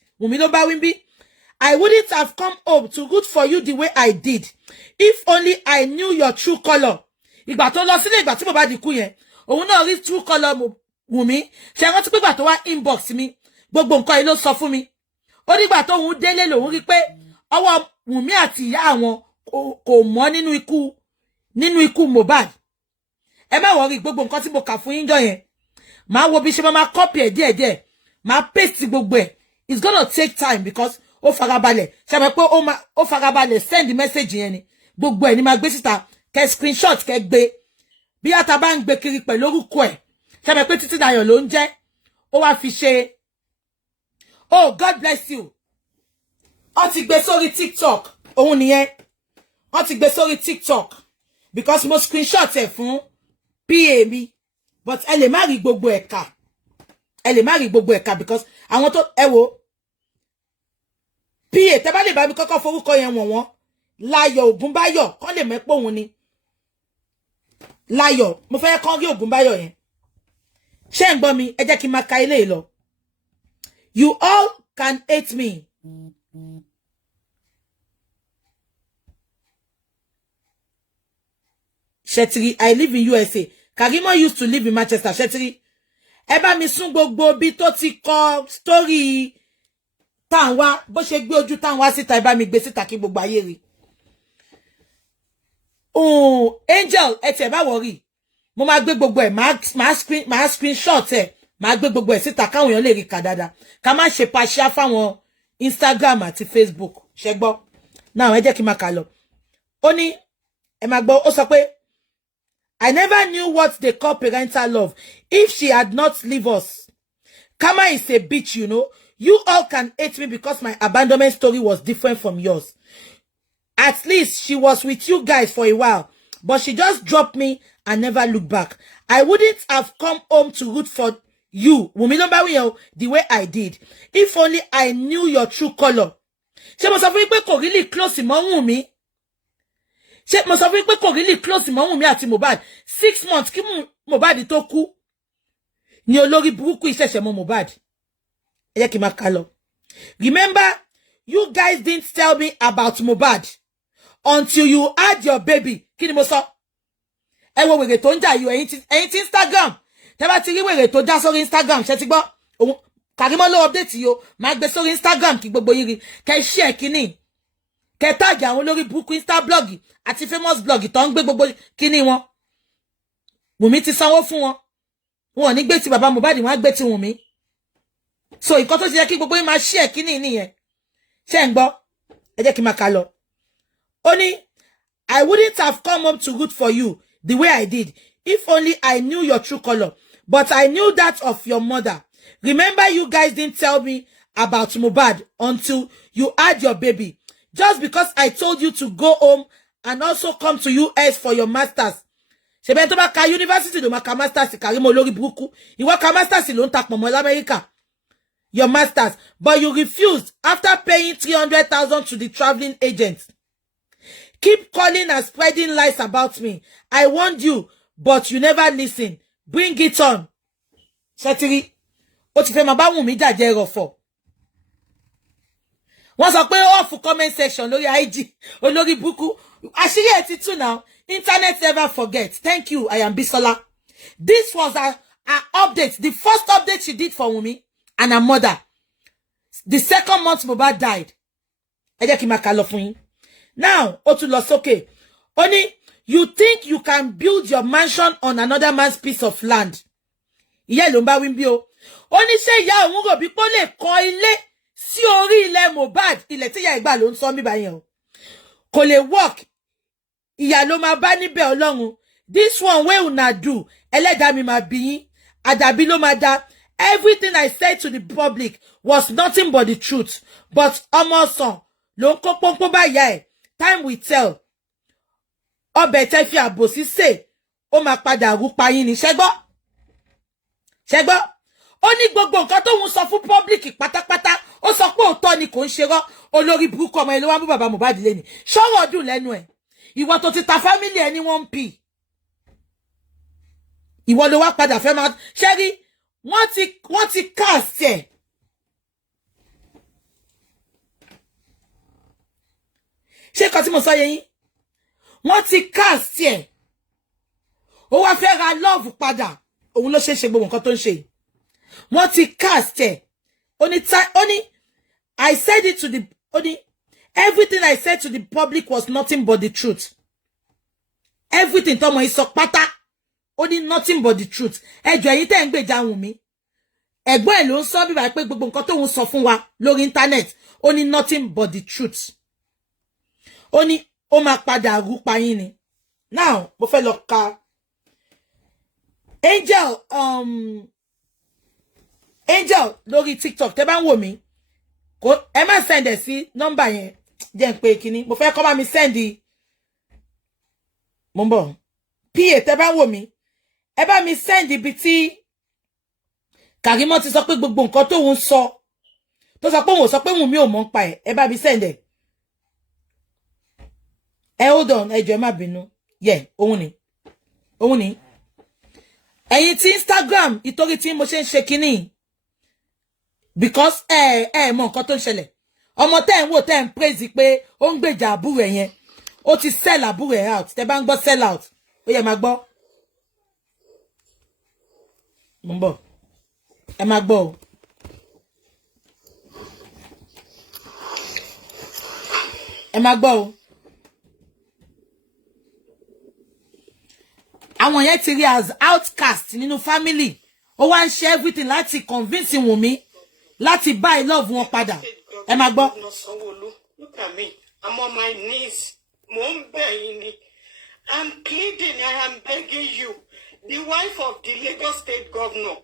I wouldn't have come home to root for you the way I did. If only I knew your true color. Ìgbà tó lọ sílé ìgbà tí mo bá di kú yẹn. Òun náà rí true color Wunmi. Ṣé rántí pé ìgbà tó wá inbox mi. Gbogbo nǹkan yìí ló sọ fún mi. Ó nígbà tó òun délé lòun rí pé ọwọ́ Wunmi àti ìyá àwọn kò mọ́ nínú ikú Mohbad. Ẹ má worry gbogbo nǹkan tí mo kà fún yín jọ yẹn. Màá wo bí ṣe máa copy ẹ̀ díẹ̀díẹ̀. Màá paste gbogbo ẹ̀. It's gonna take time because ó farabalẹ̀. Ṣé mọ̀ pé ó farabalẹ̀ send the message yẹn ni. Gbogbo ẹ̀ ni máa gbé síta. Kẹ́ screenshot kẹ́ gbé. Bí ata bá ń gbé kiri pẹ̀lú orúkọ ẹ̀. Ṣé mọ̀ pé Títí Dayọ̀ ló ń jẹ́. Ó wá fi ṣe. Oh, God bless you. Ó ti gbé sórí TikTok. Òun nìyẹn. Ó ti gbé sórí TikTok. Because mo screenshot ẹ̀ fún PA mi. But ẹ lè má rí gbogbo ẹ̀ka. Ẹ lè má rí gbogbo ẹ̀ka because àwọn tó ẹ wo PA tẹ́ bá lè bá mi kọ́kọ́ forúkọ yẹn wọ̀n Láyọ̀ Ògúnbáyọ̀ kàn lè mọ̀ pé òun ni Láyọ̀ mo fẹ́ kàn rí Ògúnbáyọ̀ yẹn ṣé ń gbọ́ mi ẹ jẹ́ kí n máa ka ilé lọ. You all can hate me. Shetiri, I live in USA. Karimo used to live in Manchester. Shetiri, ẹ bá mi sún gbogbo bí tó ti kọ story Tanwa bó ṣe gbé ojú Tanwa síta ẹ bá mi gbé síta kí gbogbo ayé rí. Angel ẹ tẹ́ bá worry. Mo máa gbé gbogbo ẹ̀ máa screenshot ẹ̀ máa gbé gbogbo ẹ̀ síta káwọn èèyàn lè rí ká dáadáa. Ká má ṣe paṣá fáwọn Instagram àti Facebook. Ṣé gbọ́. Now ẹ jẹ́ kí n máa kà lọ. Ó ní ẹ máa gbọ́ ó sọ pé I never knew what they call parental love. If she had not leave us. Karma is a bitch, you know. You all can hate me because my abandonment story was different from yours. At least she was with you guys for a while. But she just dropped me and never looked back. I wouldn't have come home to root for you, the way I did. If only I knew your true color. Ṣé mo sọ fún yín pé kò really close mọ́ Wunmi. Ṣé mo sọ fún yín pé kò really close mọ́ Wunmi àti Mohbad. 6 months kí Mohbad tó kú. Ni olórí burúkú ìṣẹ̀ṣẹ̀ mọ́ Mohbad. Ẹ jẹ́ kí n máa kà lọ. Remember, you guys didn't tell me about Mohbad until you had your baby. Kí ni mo sọ? Ẹ wo wèrè tó ń jà yìí ẹ̀yin tí Instagram. Tẹ́ bá ti rí wèrè tó já sórí Instagram, ṣé ti gbọ́? Karimo ló update yìí o. Máa gbé sórí Instagram kí gbogbo yín rí. Kẹ́ share kíní. Kẹ́ tag àwọn olórí burúkú Insta blog àti famous blog tó ń gbé gbogbo kíní wọn. Wunmi ti sanwó fún wọn. Wọn ò ní gbé ti bàbá Mohbad, wọ́n á gbé ti Wunmi. So nǹkan tó ṣe yẹ kí gbogbo yín máa share kíní nìyẹn. Ṣé ń gbọ́? Ẹ jẹ́ kí n máa kà lọ. Ó ní I wouldn't have come home to root for you the way I did. If only I knew your true color. But I knew that of your mother. Remember, you guys didn't tell me about Mohbad until you had your baby. Just because I told you to go home and also come to US for your masters. Ṣebí tó bá ka university ló máa ka masters Karimo lórí burúkú. Ìwọ ka masters ló ń ta pọ̀nmọ́ l'Amẹ́ríkà. Your masters. But you refused after paying 300,000 to the traveling agent. Keep calling and spreading lies about me. I warned you, but you never listen. Bring it on. Shetiri, ó ti fẹ́ máa bá Wùnmí jàjẹ́ rọ̀fọ̀. Wọ́n sọ pé off comment section lórí IG, olórí buku. Àṣírí ẹ̀ ti tú now. Internet never forget. Thank you, I am Bisola. This was her update. The first update she did for Wunmi and her mother. The second month Mohbad died. Ẹ jẹ́ kí n máa kà lọ fún yín. Now, ó tún lọ sókè. Only you think you can build your mansion on another man's piece of land. Ìyá ló ń bá wí bí o. Ó ní ṣé ìyá òun rò bí pé ó lè kọ́ ilé sí orí ilẹ̀ Mohbad. Ilẹ̀ tí ìyá ìgbà ló ń sọ mí báyẹn o. Kò lè work. Ìyá ló máa bá níbẹ̀ Ọlọ́run. This one wey una do, ẹlẹ́dàá mi máa bí yín. Àdàbí ló máa dá. Everything I said to the public was nothing but the truth. But ọmọ ọ̀sán ló ń kó pọ́npọ́n bá ìyá ẹ̀. Time will tell. Ọbẹ̀ tẹ́ fi àbòsí sè, ó máa padà rú pa yín ni. Ṣẹ́gbọ́? Ṣẹ́gbọ́? Ó ní gbogbo nǹkan tó ń sọ fún public pátápátá. Ó sọ pé òótọ́ ni kò ń ṣe rọ́. Olórí burúkú ọmọ ẹ̀ ló wá mú bàbá Mohbad lẹ́ni. Ṣọ́rọ̀ ọdún lẹ́nu ẹ̀. Ìwọ tó ti ta family ẹ ní 1p. Ìwọ ló wá padà fẹ́ máa ṣẹ́rí wọ́n ti cast ẹ̀. Ṣé kan tí mo sọ yé yín? Wọ́n ti cast ẹ̀. Ó wá fẹ́ ra love padà. Òun ló ṣe gbogbo nǹkan tó ń ṣe. Wọ́n ti cast ẹ̀. Ó ní I said it to the everything I said to the public was nothing but the truth. Everything tọ́mọ ìsọ pátá. Ó ní nothing but the truth. Ẹjọ́ ẹ̀yin tẹ́ ń gbèjà Wùnmí. Ẹ̀gbọ́n ẹ̀ ló ń sọ bí báyìí pé gbogbo nǹkan tó ń sọ fún wa lórí internet. Ó ní nothing but the truth. Ó ní ó máa padà rú pa yín ni. Now, mo fẹ́ lọ ka Angel lórí TikTok tẹ́ bá ń wò mí. Ẹ má send ẹ̀ sí number yẹn. Jẹ́ n pé kíní. Mo fẹ́ kó bá mi send mo ń bọ̀. PA tẹ́ bá wò mí. Ẹ bá mi send ibi tí Karimo ti sọ pé gbogbo nǹkan tó ń sọ. Tó sọ pé òun sọ pé Wùnmí ò mọ̀ pa ẹ̀. Ẹ bá mi send ẹ̀. Hold on, ẹ jọ̀ọ́ ẹ má bínú. Yeah, òun ni. Ẹ̀yin tí Instagram ìtorí tí mo ṣe ń ṣe kíní. Because mọ̀ nǹkan tó ń ṣẹlẹ̀. Ọmọ tẹ́ ń wò tẹ́ ń praise pé ó ń gbèjà àbúrò ẹ̀ yẹn. Ó ti sell àbúrò ẹ̀ out. Tẹ́ bá ń gbọ́ sell out. Ó yẹ máa gbọ́. Mo ń bọ̀. Ẹ máa gbọ́ o. Ẹ máa gbọ́ o. Àwọn yẹn ti rí as outcast nínú family. Ó wá ń ṣe everything láti convince Wùnmí láti buy love wọn padà. Ẹ máa gbọ́. Look at me. I'm on my knees. Mo ń bẹ̀ yín ni. I'm pleading, I am begging you. The wife of the Lagos State Governor.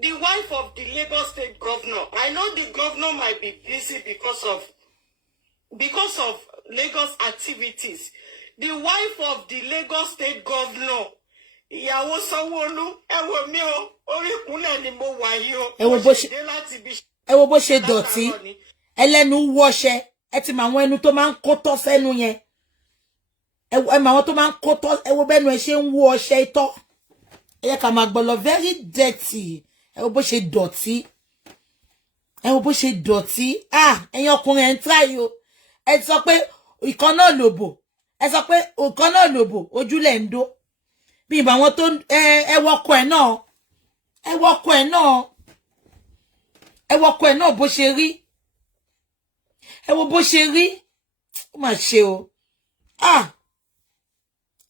The wife of the Lagos State Governor. I know the governor might be busy because of Lagos activities. The wife of the Lagos State Governor. Ìyàwó Sanwó-Olú, ẹ wò mí o, orí ìkúnlẹ̀ ni mo wà yìí o. Ẹ wo bó ṣe dọ̀tí. Ẹlẹ́nu wọṣẹ. Ẹ ti mọ àwọn ẹnu tó máa ń kó tọ́ sẹ́nu yẹn. Ẹ mọ àwọn tó máa ń kó tọ́. Ẹ wo bẹ́nu ẹ ṣe ń wọ ọṣẹ itọ́. Ẹ yẹ ká máa gbọ́ lọ very dirty. Ẹ wo bó ṣe dọ̀tí. Ẹ wo bó ṣe dọ̀tí. Ẹ̀yin ọkùnrin ẹ̀ ń try o. Ẹ sọ pé ìkan náà lòbò. Ẹ sọ pé ìkan náà lòbò ojúlẹ̀ ń dó. Bí ìbá wọn tó ẹ wọkọ ẹ̀ náà. Ẹ wọkọ ẹ̀ náà. Ẹ wọkọ ẹ̀ náà bó ṣe rí. Ẹ wo bó ṣe rí. Ó mà ṣe o.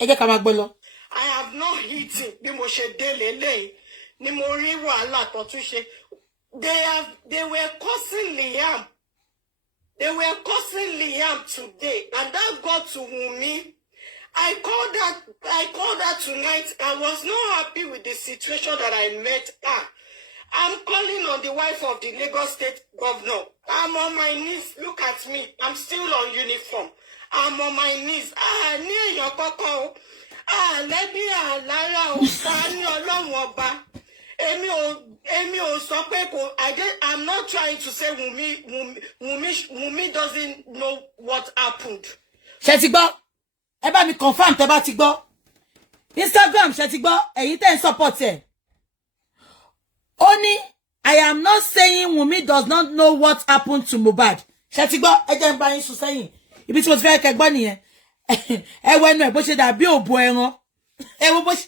Ẹ jẹ́ ká máa gbọ́ lọ. I have not eaten bí mo ṣe délé lẹ́yìn ni mo rí wàhálà tó tún ṣe. They were cursing Liam. They were cursing Liam today, and that got to Wunmi. I called her tonight. I was not happy with the situation that I met her. I'm calling on the wife of the Lagos State Governor. I'm on my knees. Look at me. I'm still on uniform. I'm on my knees. Ní èèyàn kọ́kọ́ o. Lẹ́bí àlára o. Ní Ọlọ́run ọba. Èmi ò sọ pé kò. I'm not trying to say Wunmi doesn't know what happened. Ṣé ti gbọ́? Ẹ bá mi confirm tẹ́ bá ti gbọ́. Instagram ṣé ti gbọ́? Ẹ̀yin tẹ́ ń support ẹ̀. Oni, I am not saying Wunmi does not know what happened to Mohbad. Ṣé ti gbọ́? Ẹ jẹ́ n bá yín sọ sẹ́yìn. Ibi tí mo ti fẹ́ kẹ́ gbọ́ nìyẹn. Ẹ wo ẹnu ẹ̀ bó ṣe dàbí òbò ẹran. Ẹ wo bó ṣe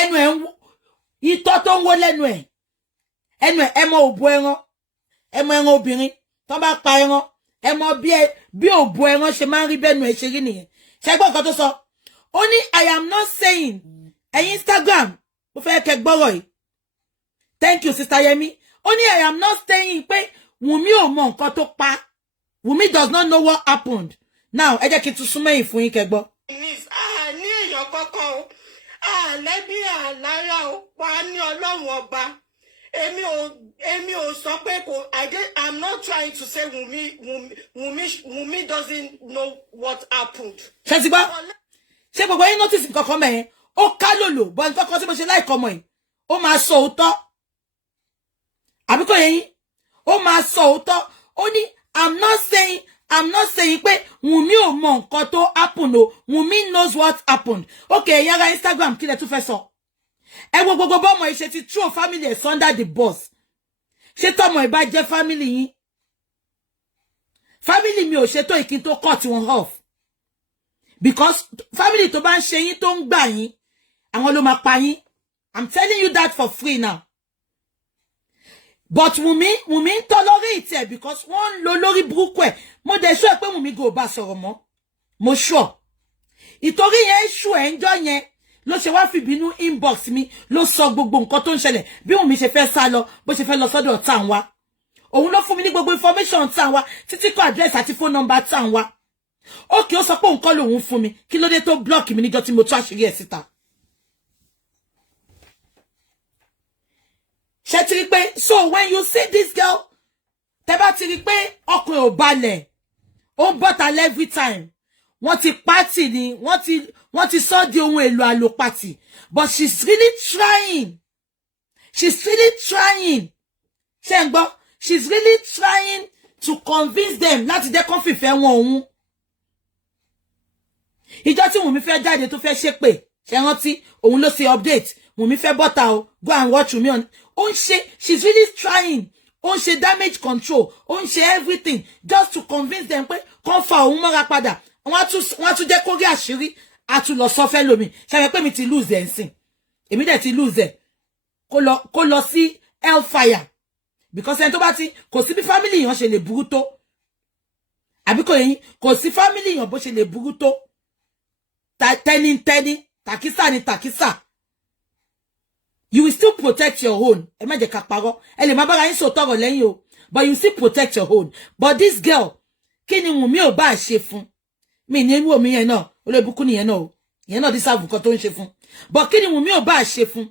ẹnu ẹ̀ ń ìtọ́ tó ń wó lẹ́nu ẹ̀. Ẹnu ẹ̀ ẹ mọ òbò ẹran. Ẹ mọ ẹran obìnrin. Tó bá pa ẹran. Ẹ mọ bí òbò ẹran ṣe máa ń rí bẹ́nu ẹ̀ ṣe rí nìyẹn. Ṣé gbọ́ nǹkan tó sọ? Ó ní I am not saying ẹ̀yin Instagram mo fẹ́ kẹ́ gbọ́rọ̀ yìí. Thank you Sister Yemi. Ó ní I am not saying pé Wunmi ò mọ nǹkan tó pa. Wunmi does not know what happened. Now ẹ jẹ́ kí n tún súnmọ́ yìí fún yín kẹ́ gbọ́. Ní èèyàn kankan o, lẹ́bí àlára o, wà ní Ọlọ́run ọba. Èmi ò sọ pé kò, I'm not trying to say Wunmi doesn't know what happened. Ṣé ti gbọ́? Ṣé gbogbo yín notice nǹkan kan mẹ́yẹn? Ó ká lòlò, bọ́ nǹkan kan tí mo ṣe láìkọ́ ọmọ yìí. Ó máa sọ òótọ́. Àbí kò yé yín? Ó máa sọ òótọ́. Ó ní I'm not saying pé Wunmi ò mọ nǹkan tó happen o. Wunmi knows what happened. Okay, yàrá Instagram kí lẹ tún fẹ́ sọ. Ẹ wo gbogbo bọ́mọ yìí ṣe ti throw family is under the bus. Ṣé tọ́mọ ìbá jẹ́ family yín? Family mi ò ṣe tó ìkín tó cut wọn off. Because family tó bá ń ṣe yín tó ń gbà yín, àwọn ló máa pa yín. I'm telling you that for free now. But Wunmi ń tolerate it because wọ́n lo lórí burúkú ẹ̀. Mo dẹ̀ sure pé Wunmi go bá sọ̀rọ̀ mọ́. Mo sure. Ìtorí yẹn sure enjoy yẹn ló ṣe wá fi bínú inbox mi ló sọ gbogbo nǹkan tó ń ṣẹlẹ̀ bí Wunmi ṣe fẹ́ sá lọ bó ṣe fẹ́ lọ sọ́dọ̀ tan wa. Òun ló fún mi ní gbogbo information tan wa títí kọ address àti phone number tan wa. Okay, ó sọ pé nǹkan lòun fún mi. Kí ló dé tó block mi níjọ́ tí mo tú àṣírí ẹ̀ síta. Ṣé ti rí pé so when you see this girl tẹ́ bá ti rí pé ọkùnrin ò balẹ̀ ó bọ́ta every time wọ́n ti party ni wọ́n ti sọ di ohun èlò àlòpàtì but she's really trying ṣé ń gbọ́ she's really trying to convince them láti jẹ́ kó fìfẹ́ wọn òun. Ìjọ́ tí Wunmi fẹ́ jáde tó fẹ́ ṣépè ṣé rántí òun ló ṣe update Wunmi fẹ́ bọ́ta o go and watch Wunmi on ó ń ṣe she's really trying ó ń ṣe damage control ó ń ṣe everything just to convince them pé kó fa òun mọ́ra padà wọ́n á tún jẹ́ kó rí àṣírí á tún lọ sọ fẹ́ lómi ṣe pé mi ti lose ẹ̀ ń sìn èmi dẹ̀ ti lose ẹ̀ kó lọ sí hellfire because ẹni tó bá ti kò sí bí family yàn ṣe lè burú tó àbí kò yẹn kò sí family yàn bó ṣe lè burú tó tẹ́ni tàkísà ni tàkísà. You will still protect your own. Ẹ má jẹ́ ká parọ́. Ẹ lè má bára yín sọ tọrọ lẹ́yìn o. But you still protect your own. But this girl, kí ni Wunmi ò bá ṣe fún? Mi ní wo mi yẹn náà. Olóbùkún ni yẹn náà o. Yẹn náà deserve nǹkan tó ń ṣe fún. But kí ni Wunmi ò bá ṣe fún?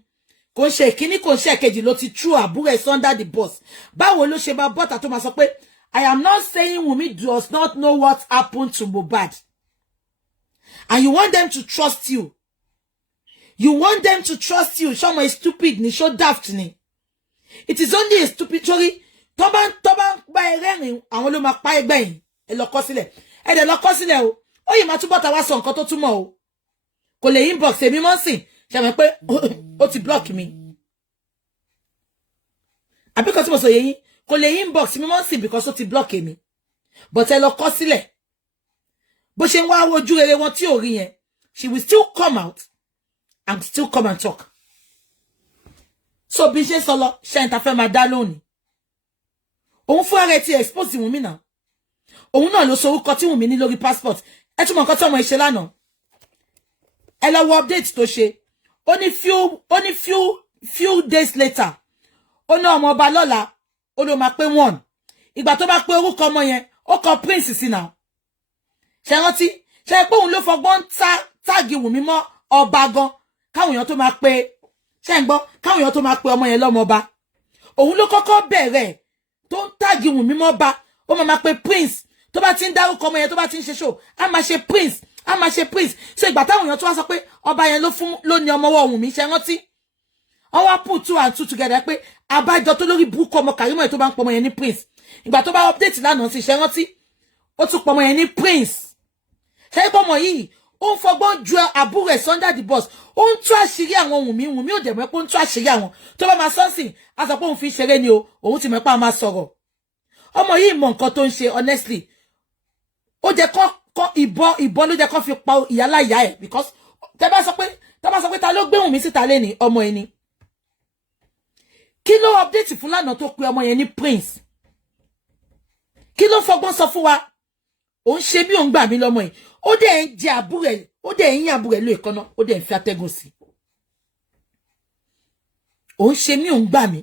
Kò ṣe kíní kò ṣe kejì ló ti throw àbúrò ẹ̀ under the bus. Báwo ló ṣe bá bọ́tà tó máa sọ pé I am not saying Wunmi does not know what happened to Mohbad. And you want them to trust you. You want them to trust you. Someone is stupid ni so daft ni. It is only a stupid story. Toban ba ẹlẹ́rìn àwọn ló máa pa ẹgbẹ́ yín. Ẹ lọ kọ sílẹ̀. Ẹ dẹ̀ lọ kọ sílẹ̀ o. Ó yìí máa túbọ̀ ta wá sọ nǹkan tó túmọ̀ o. Kò lè inbox èmi mọ́ sìn. Ṣé mọ̀ pé ó ti block mi. Àbí kan tí mo sọ yé yín. Kò lè inbox mi mọ́ sìn because ó ti block èmi. But ẹ lọ kọ sílẹ̀. Bó ṣe ń wá ojú rere wọn tí ò rí yẹn. She will still come out. And still come and talk. So bí ṣe solo ṣe ń ta fẹ́ máa dá lónìí. Òun fún ara ti expose Wunmi náà. Òun náà ló sọ orúkọ tí Wunmi ní lórí passport. Ẹ tún mọ̀ nǹkan tí ọmọ ìṣe lánàá. Ẹ lọ wo update tó ṣe. Ó ní few days later. Ó ní ọmọ ọba lọ́la. Ó ló máa pé 1. Ìgbà tó bá pé orúkọ ọmọ yẹn, ó kọ prince sí náà. Ṣé rántí? Ṣé pé òun ló fọgbọ́n tag Wunmi mọ́ ọba gan. Káwọn èèyàn tó máa pe ṣé ń gbọ́ káwọn èèyàn tó máa pe ọmọ yẹn lọ́mọ ọba òun ló kọ́kọ́ bẹ̀rẹ̀ tó ń tàgì Wunmi mọ́ ọba ó máa pe prince tó bá ti ń dárúkọ ọmọ yẹn tó bá ti ń ṣe show á máa ṣe prince so ìgbà táwọn èèyàn tó wá sọ pé ọba yẹn ló ní ọmọ ọwọ́ Wunmi ṣe rántí wọ́n wá put 2 and 2 together pé abájọ tó lórí burúkú ọmọ Kàrímọ̀ tó bá ń pọ ọmọ yẹn ní prince ìgbà tó bá update lánàá sí ṣe rántí ó tún pọ ọmọ yẹn ní prince ṣé pé ọmọ yìí ó ń fọgbọ́n ju àbúrò ẹ̀ under the bus ó ń tú àṣírí àwọn Wùnmí ò dẹ̀ mọ̀ pé ó ń tú àṣírí àwọn tó bá máa sọ́sìn á sọ pé òun fi ṣeré ni o òun ti mọ̀ pé a máa sọ̀rọ̀ ọmọ yìí mọ̀ nǹkan tó ń ṣe honestly ó jẹ́ kọ́ ìbọn ló jẹ́ kó fi pa ìyálà ìyá ẹ̀ because tẹ́ bá sọ pé ta ló gbé Wùnmí síta lẹ́ni ọmọ ẹni kí ló update fún lánàá tó pe ọmọ yẹn ní prince kí ló fọgbọ́n sọ fún wa ó ń ṣe bí òun gbà mí lọ́mọ yìí ó dẹ̀ ń jẹ àbúrò ẹ̀ ó dẹ̀ ń yín àbúrò ẹ̀ ló ìkànnà ó dẹ̀ ń fi atẹ́gùn sí ó ń ṣe mí òun gbà mí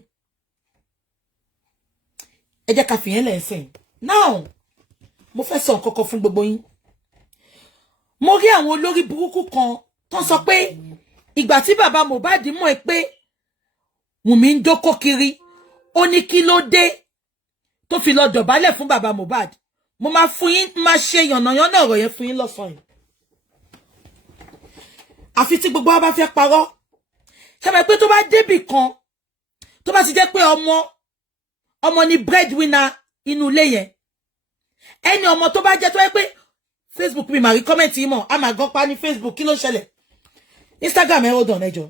ẹ jẹ́ ká fìyẹn lẹ́sìn now mo fẹ́ sọ nǹkan kan fún gbogbo yín mo rí àwọn olórí burúkú kan tó sọ pé ìgbà tí bàbá Mohbad mọ̀ ẹ́ pé Wùnmí ń dókó kiri ó ní kí ló dé tó fi lọ dọ̀bálẹ̀ fún bàbá Mohbad mo máa fún yín máa ṣe yànnàyànnà ọ̀rọ̀ yẹn fún yín lọ́sàn-án yìí àfi tí gbogbo wa bá fẹ́ parọ́ ṣe mọ̀ pé tó bá débì kan tó bá ti jẹ́ pé ọmọ ni breadwinner inú ilé yẹn ẹni ọmọ tó bá jẹ́ tó yẹ pé Facebook mi máa rí comment yìí mọ̀ a máa gan pa ní Facebook kí ló ṣẹlẹ̀ Instagram ẹ hold on ẹjọ́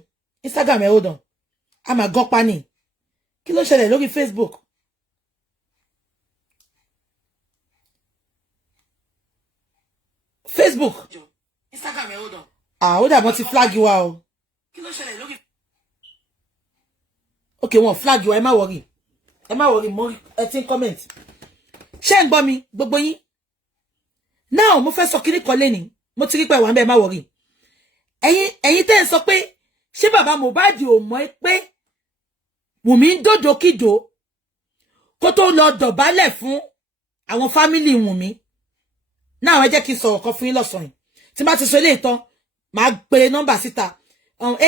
Instagram ẹ hold on a máa gan pa ní kí ló ṣẹlẹ̀ lórí Facebook Instagram ẹ hold on ó dàbọ̀ ti flag wa o kí ló ṣẹlẹ̀ lórí okay wọ́n flag wa ẹ má worry mo ẹ ti ń comment ṣé ń gbọ́ mi gbogbo yín now mo fẹ́ sọ kíní kan lẹ́ni mo ti rí pé wà ń bẹ́ẹ̀ má worry ẹ̀yin tẹ́ ń sọ pé ṣé bàbá Mohbad ò mọ̀ pé Wùnmí ń dòdòkìdò kó tó lọ dọ̀bálẹ̀ fún àwọn fámìlì Wùnmí now ẹ jẹ́ kí n sọ̀rọ̀ kan fún yín lọ́sàn-án yìí tí bá ti sọ eléyìí tán màá pe nọ́mbà síta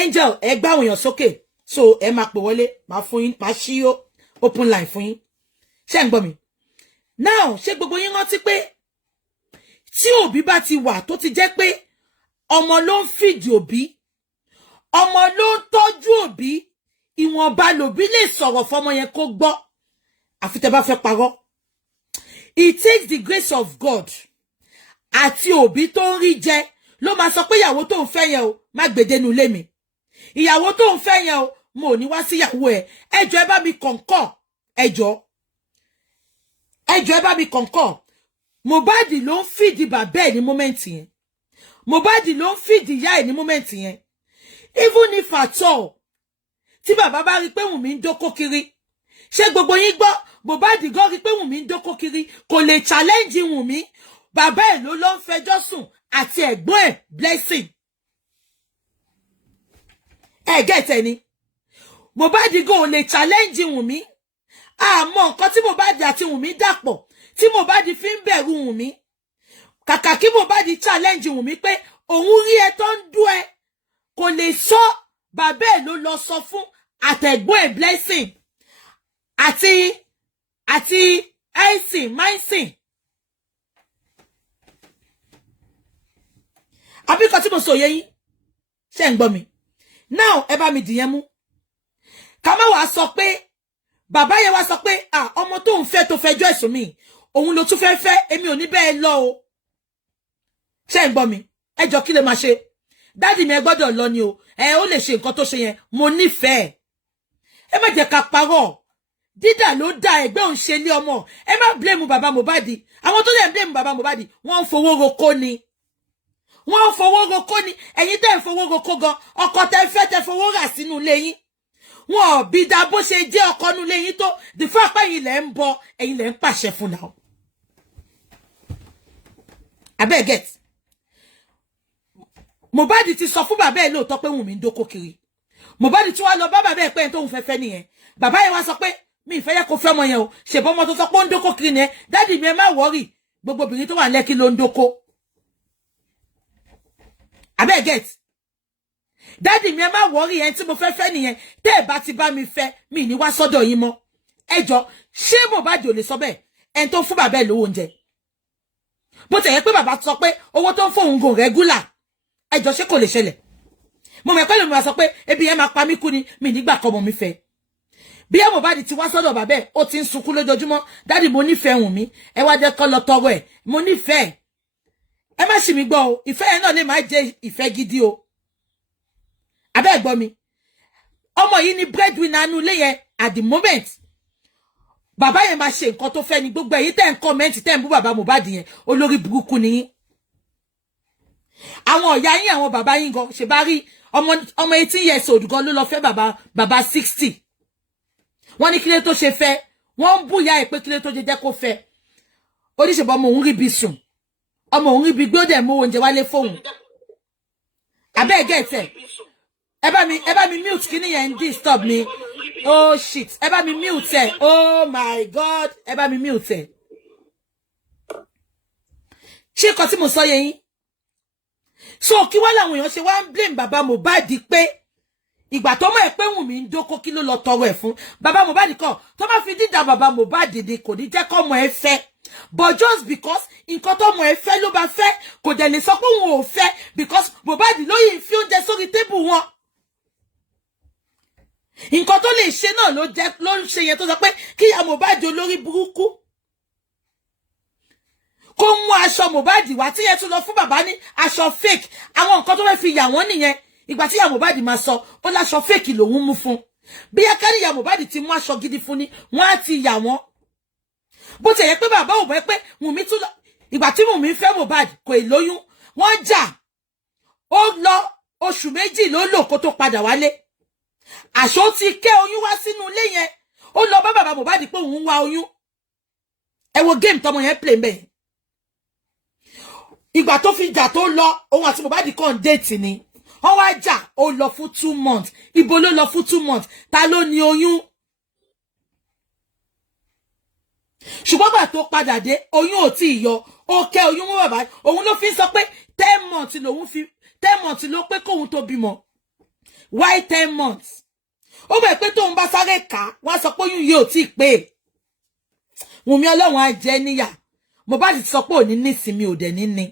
Angel ẹ gbá àwọn èèyàn sókè so ẹ máa pè wọlé màá fún yín màá ṣí open line fún yín ṣé ń gbọ́ mi now ṣé gbogbo yín rántí pé tí òbí bá ti wà tó ti jẹ́ pé ọmọ ló ń fìdí òbí ọmọ ló ń tọ́jú òbí ìwọ̀nba lòbí lè sọ̀rọ̀ fọmọ yẹn kó gbọ́ àfi tẹ́ bá fẹ́ parọ́ it takes the grace of God àti òbí tó ń rí jẹ ló máa sọ pé ìyàwó tó ń fẹ́ yẹn o má gbèdénú ilé mi ìyàwó tó ń fẹ́ yẹn o mo ò ní wá sí ìyàwó ẹ ẹjọ́ ẹ bá mi kọ̀ǹkọ̀ ẹjọ́ ẹ bá mi kọ̀ǹkọ̀ Mohbad ló ń fìdí bàbá ẹ̀ ní mọ́mẹ́ǹtì yẹn Mohbad ló ń fìdí ìyá ẹ̀ ní mọ́mẹ́ǹtì yẹn even if at all tí bàbá bá rí pé Wùnmí ń dókó kiri ṣé gbogbo yín gbọ́ Mohbad gan rí pé Wùnmí ń dókó kiri kò lè challenge Wùnmí bàbá ẹ̀ ló ń fẹjọ́ sùn àti ẹ̀gbọ́n ẹ̀ Blessing gẹ̀tẹ̀ ni Mohbad gan ò lè challenge Wùnmí àmọ́ nǹkan tí Mohbad àti Wùnmí dàpọ̀ tí Mohbad fi ń bẹ̀rù Wùnmí kàkà kí Mohbad challenge Wùnmí pé òun rí ẹ tó ń dú ẹ kò lè sọ bàbá ẹ̀ ló lọ sọ fún àtẹ̀gbọ́n ẹ̀ Blessing àti Myson àbíkọ tí mo sọ yẹ yín ṣé ń gbọ́ mi now ẹ bá mi dìyẹn mú ká má wàá sọ pé bàbá yẹn wá sọ pé ọmọ tó ń fẹ́ tó fẹjọ́ ẹ̀sùn mi òun ló tún fẹ́ èmi ò ní bẹ́ẹ̀ lọ o ṣé ń gbọ́ mi ẹ jọ kí lè máa ṣe dádì mi ẹ gbọ́dọ̀ lọ ni o ó lè ṣe nǹkan tó ṣe yẹn mo nífẹ̀ẹ́ ẹ má jẹ́ ká parọ́ dídà ló dá ẹgbẹ́ òun ṣe lé ọmọ ẹ má blame bàbá Mohbad àwọn tó lè blame bàbá Mohbad wọ́n ń fowó roko ni wọ́n ń fowó roko ni ẹ̀yin tẹ́ ń fowó roko gan ọkọ tẹ́ fẹ́ tẹ́ fowó rà sínú ilé yín wọn ò bí dá bó ṣe jẹ́ ọkọ nínú ilé yín tó the fact pé ẹ̀yin lẹ ń bọ ẹ̀yin lẹ ń pàṣẹ fún náà abeg get Mohbad ti sọ fún bàbá ẹ̀ lóòótọ́ pé Wùnmí ń dókó kiri Mohbad tí wàá lọ bá bàbá ẹ̀ pé tóun fẹ́fẹ́ nìyẹn bàbá yẹn wá sọ pé mi ìfẹ́ yẹ kó fẹ́ ọmọ yẹn o ṣèbọn ọmọ tó sọ pé ó ń dókó kiri nìyẹn dádì mi ẹ má wọ́rì gbogbo obìnrin tó wà lẹ́kí ló ń dókó abeg get dádì mi ẹ má wọ́rì ẹni tí mo fẹ́ nìyẹn tẹ́ ẹ bá ti bá mi fẹ́ mi ní wá sọ́dọ̀ yín mọ́ ẹ jọ ṣé Mohbad ò lè sọ bẹ́ẹ̀ ẹni tó fún bàbá ẹ̀ lówó oúnjẹ bó tẹ̀ yẹ pé bàbá sọ pé owó tó ń fóun gò rẹ́gúlà ẹ jọ ṣé kò lè ṣẹlẹ̀ mo mọ̀ pé lómi wá sọ pé ebi yẹn máa pa mí kú ni mi nígbà kan mọ̀ mi fẹ́ bí ẹ Mohbad ti wá sọ́dọ̀ bàbá ẹ̀ ó ti ń sunkún lójoojúmọ́ dádì mo nífẹ̀ẹ́ Wùnmí ẹ wá jẹ́ kó lọ tọrọ ẹ̀ mo nífẹ̀ẹ́ ẹ má ṣì mí gbọ́ o ìfẹ́ yẹn náà lè má jẹ́ ìfẹ́ gidi o abẹ́ gbọ́ mi ọmọ yìí ni breadwinner nínú ilé yẹn at the moment bàbá yẹn máa ṣe nǹkan tó fẹ́ ni gbogbo èyí tẹ́ ń comment tẹ́ ń bú bàbá Mohbad yẹn olórí burúkú ni yín àwọn ọ̀yá yín àwọn bàbá yín gan ṣe bá rí ọmọ 18 years old gan ló lọ fẹ́ bàbá 60 wọ́n ní kílé tó ṣe fẹ́ wọ́n ń búyà ẹ̀ pé kílé tó jẹ́ kó fẹ́ oníṣèbọ̀ ọmọ òun rí bí sùn ọmọ òun rí bí gbọ́dẹ̀ mú oúnjẹ wálé fóun abẹ́ gẹ̀ẹ́tẹ̀ ẹ bá mi mute kíní yẹn disturb mi oh shit ẹ bá mi mute ẹ oh my god ẹ bá mi mute ẹ ṣé nǹkan tí mo sọ yẹ yín so kí wá làwọn èèyàn ṣe wá ń blame bàbá Mohbad pé ìgbà tó mọ̀ ẹ́ pé Wùnmí ń dóko kí ló lọ tọrọ ẹ̀ fún bàbá Mohbad kan tó bá fi dídà bàbá Mohbad ni kò ní jẹ́ kọ́mọ ẹ fẹ́ but just because nǹkan tó mọ̀ ẹ fẹ́ ló bá fẹ́ kò dẹ̀ lè sọ pé òun ò fẹ́ because Mohbad ló yìí fi oúnjẹ sórí tébù wọn nǹkan tó lè ṣe náà ló ń ṣe yẹn tó sọ pé kí ìyá Mohbad olórí burúkú kó mú aṣọ Mohbad wá tí yẹn tún lọ fún bàbá ní aṣọ fake àwọn nǹkan tó fẹ́ fi yà wọ́n nìyẹn ìgbà tí ìyá Mohbad máa sọ ó láṣọ fake lòun mú fún bí akárí ìyá Mohbad ti mú aṣọ gidi fún ni wọ́n á ti yà wọ́n bó ti yẹ pé bàbá ò mọ̀ pé Wùnmí tún lọ ìgbà tí Wùnmí fẹ́ Mohbad kò ì lóyún wọ́n jà ó lọ oṣù méjì ló lò kó tó padà wálé àṣọ ti kẹ́ oyún wá sínú ilé yẹn ó lọ bá bàbá Mohbad pé òun wá oyún ẹ wo game tọmọ yẹn play mbẹ ìgbà tó fi jà tó lọ òun àti Mohbad kan date ni wọ́n wá jà ó lọ fún 2 months ibo ló lọ fún 2 months ta ló ní oyún ṣùgbọ́n gbà tó padà dé oyún ò tí ì yọ ó kẹ́ oyún mọ́ bàbá òun ló fi sọ pé 10 months lòun fi 10 months ló pé kóun tó bímọ why 10 months ó bẹ̀ pé tóun bá sáré kà wọ́n sọ pé oyún yìí ò tí ì pé Wùnmí Ọlọ́run á jẹ níyà Mohbad ti sọ pé òní nísìmí ò dẹ̀ ní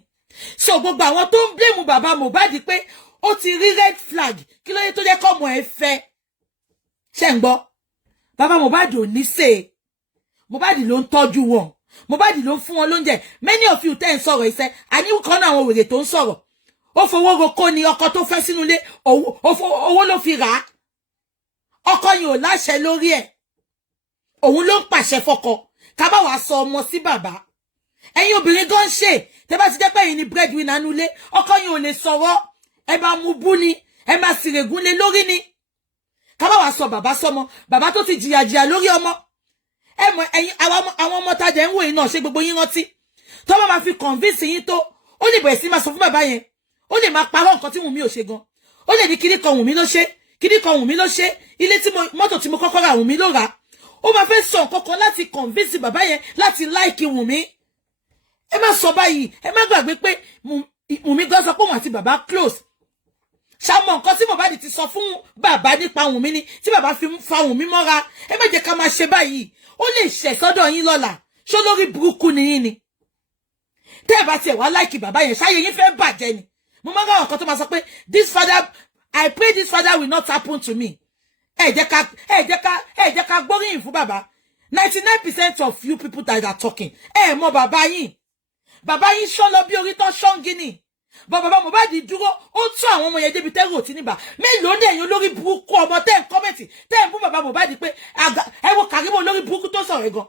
so gbogbo àwọn tó ń blame bàbá Mohbad pé ó ti rí red flag kí ló yẹ tó jẹ́ kọ́mọ ẹ fẹ́ ṣé ń gbọ́ bàbá Mohbad ò ní ṣe Mohbad ló ń tọ́jú wọn Mohbad ló ń fún wọn lóúnjẹ many of you tẹ́ ń sọ̀rọ̀ iṣẹ́ àníwò kan náà àwọn wèrè tó ń sọ̀rọ̀ ó fowó roko ni ọkọ tó fẹ́ sínú ilé owó ló fi rà á ọkọ yìí ò láṣẹ lórí ẹ̀ òun ló ń pàṣẹ fọ́kọ ká bá wàá sọ ọmọ sí bàbá ẹ̀yin obìnrin gan ṣe tẹ́ bá ti jẹ́ pé ẹ̀yin ni breadwinner nínú ilé ọkọ yìí ò lè sọ̀rọ̀ ẹ bá mú bú ni ẹ máa sìrègùn lé lórí ni ká bá wàá sọ bàbá sọmọ bàbá tó ti jìyà lórí ọmọ ẹ mọ̀ ẹ̀yin àwọn ọmọ tajà ń wò yín náà ṣe gbogbo yín rántí tó bá máa fi convince yín tó ó lè bẹ̀rẹ̀ sí máa sọ fún bàbá yẹn ó lè máa parọ́ nǹkan tí Wùnmí ò ṣe gan ó lè ní kíní kan Wùnmí ló ṣe kíní kan Wùnmí ló ṣe ilé tí mọ́tò tí mo kọ́kọ́ ra Wùnmí ló rà ó máa fẹ́ sọ nǹkan kan láti convince bàbá yẹn láti like Wùnmí ẹ má sọ báyìí ẹ má gbàgbé pé Wùnmí gan sọ pé òun àti bàbá close ṣàmọ nǹkan tí Mohbad ti sọ fún bàbá nípa Wùnmí ni tí bàbá fi fa Wùnmí mọ́ra ẹ má jẹ́ ká máa ṣe báyìí ó lè ṣẹ̀ sọ́dọ̀ yín lọ́la ṣó lórí burúkú ni yín ni tẹ́ ẹ bá tiẹ̀ wá láìkì bàbá yẹn ṣáyé yín fẹ́ bàjẹ́ ni mo máa ń ráwọn kan tó máa sọ pé this father I pray this father will not happen to me ẹ jẹ́ ká gbóríyìn fún bàbá 99% of you people that are talking ẹ mọ̀ bàbá yín ṣọ́ lọ bí orí tán ṣọ́ngí ni bàbá Mohbad dúró ó tún àwọn ọmọ yẹn débi tẹ́rù òtí níbà mélòó ní ẹ̀yin olórí burúkú ọmọ tẹ́ ń kọ́mẹ̀tì tẹ́ ń bú bàbá Mohbad pé ẹ wo Karimo olórí burúkú tó sọ̀rọ̀ ẹ̀ gan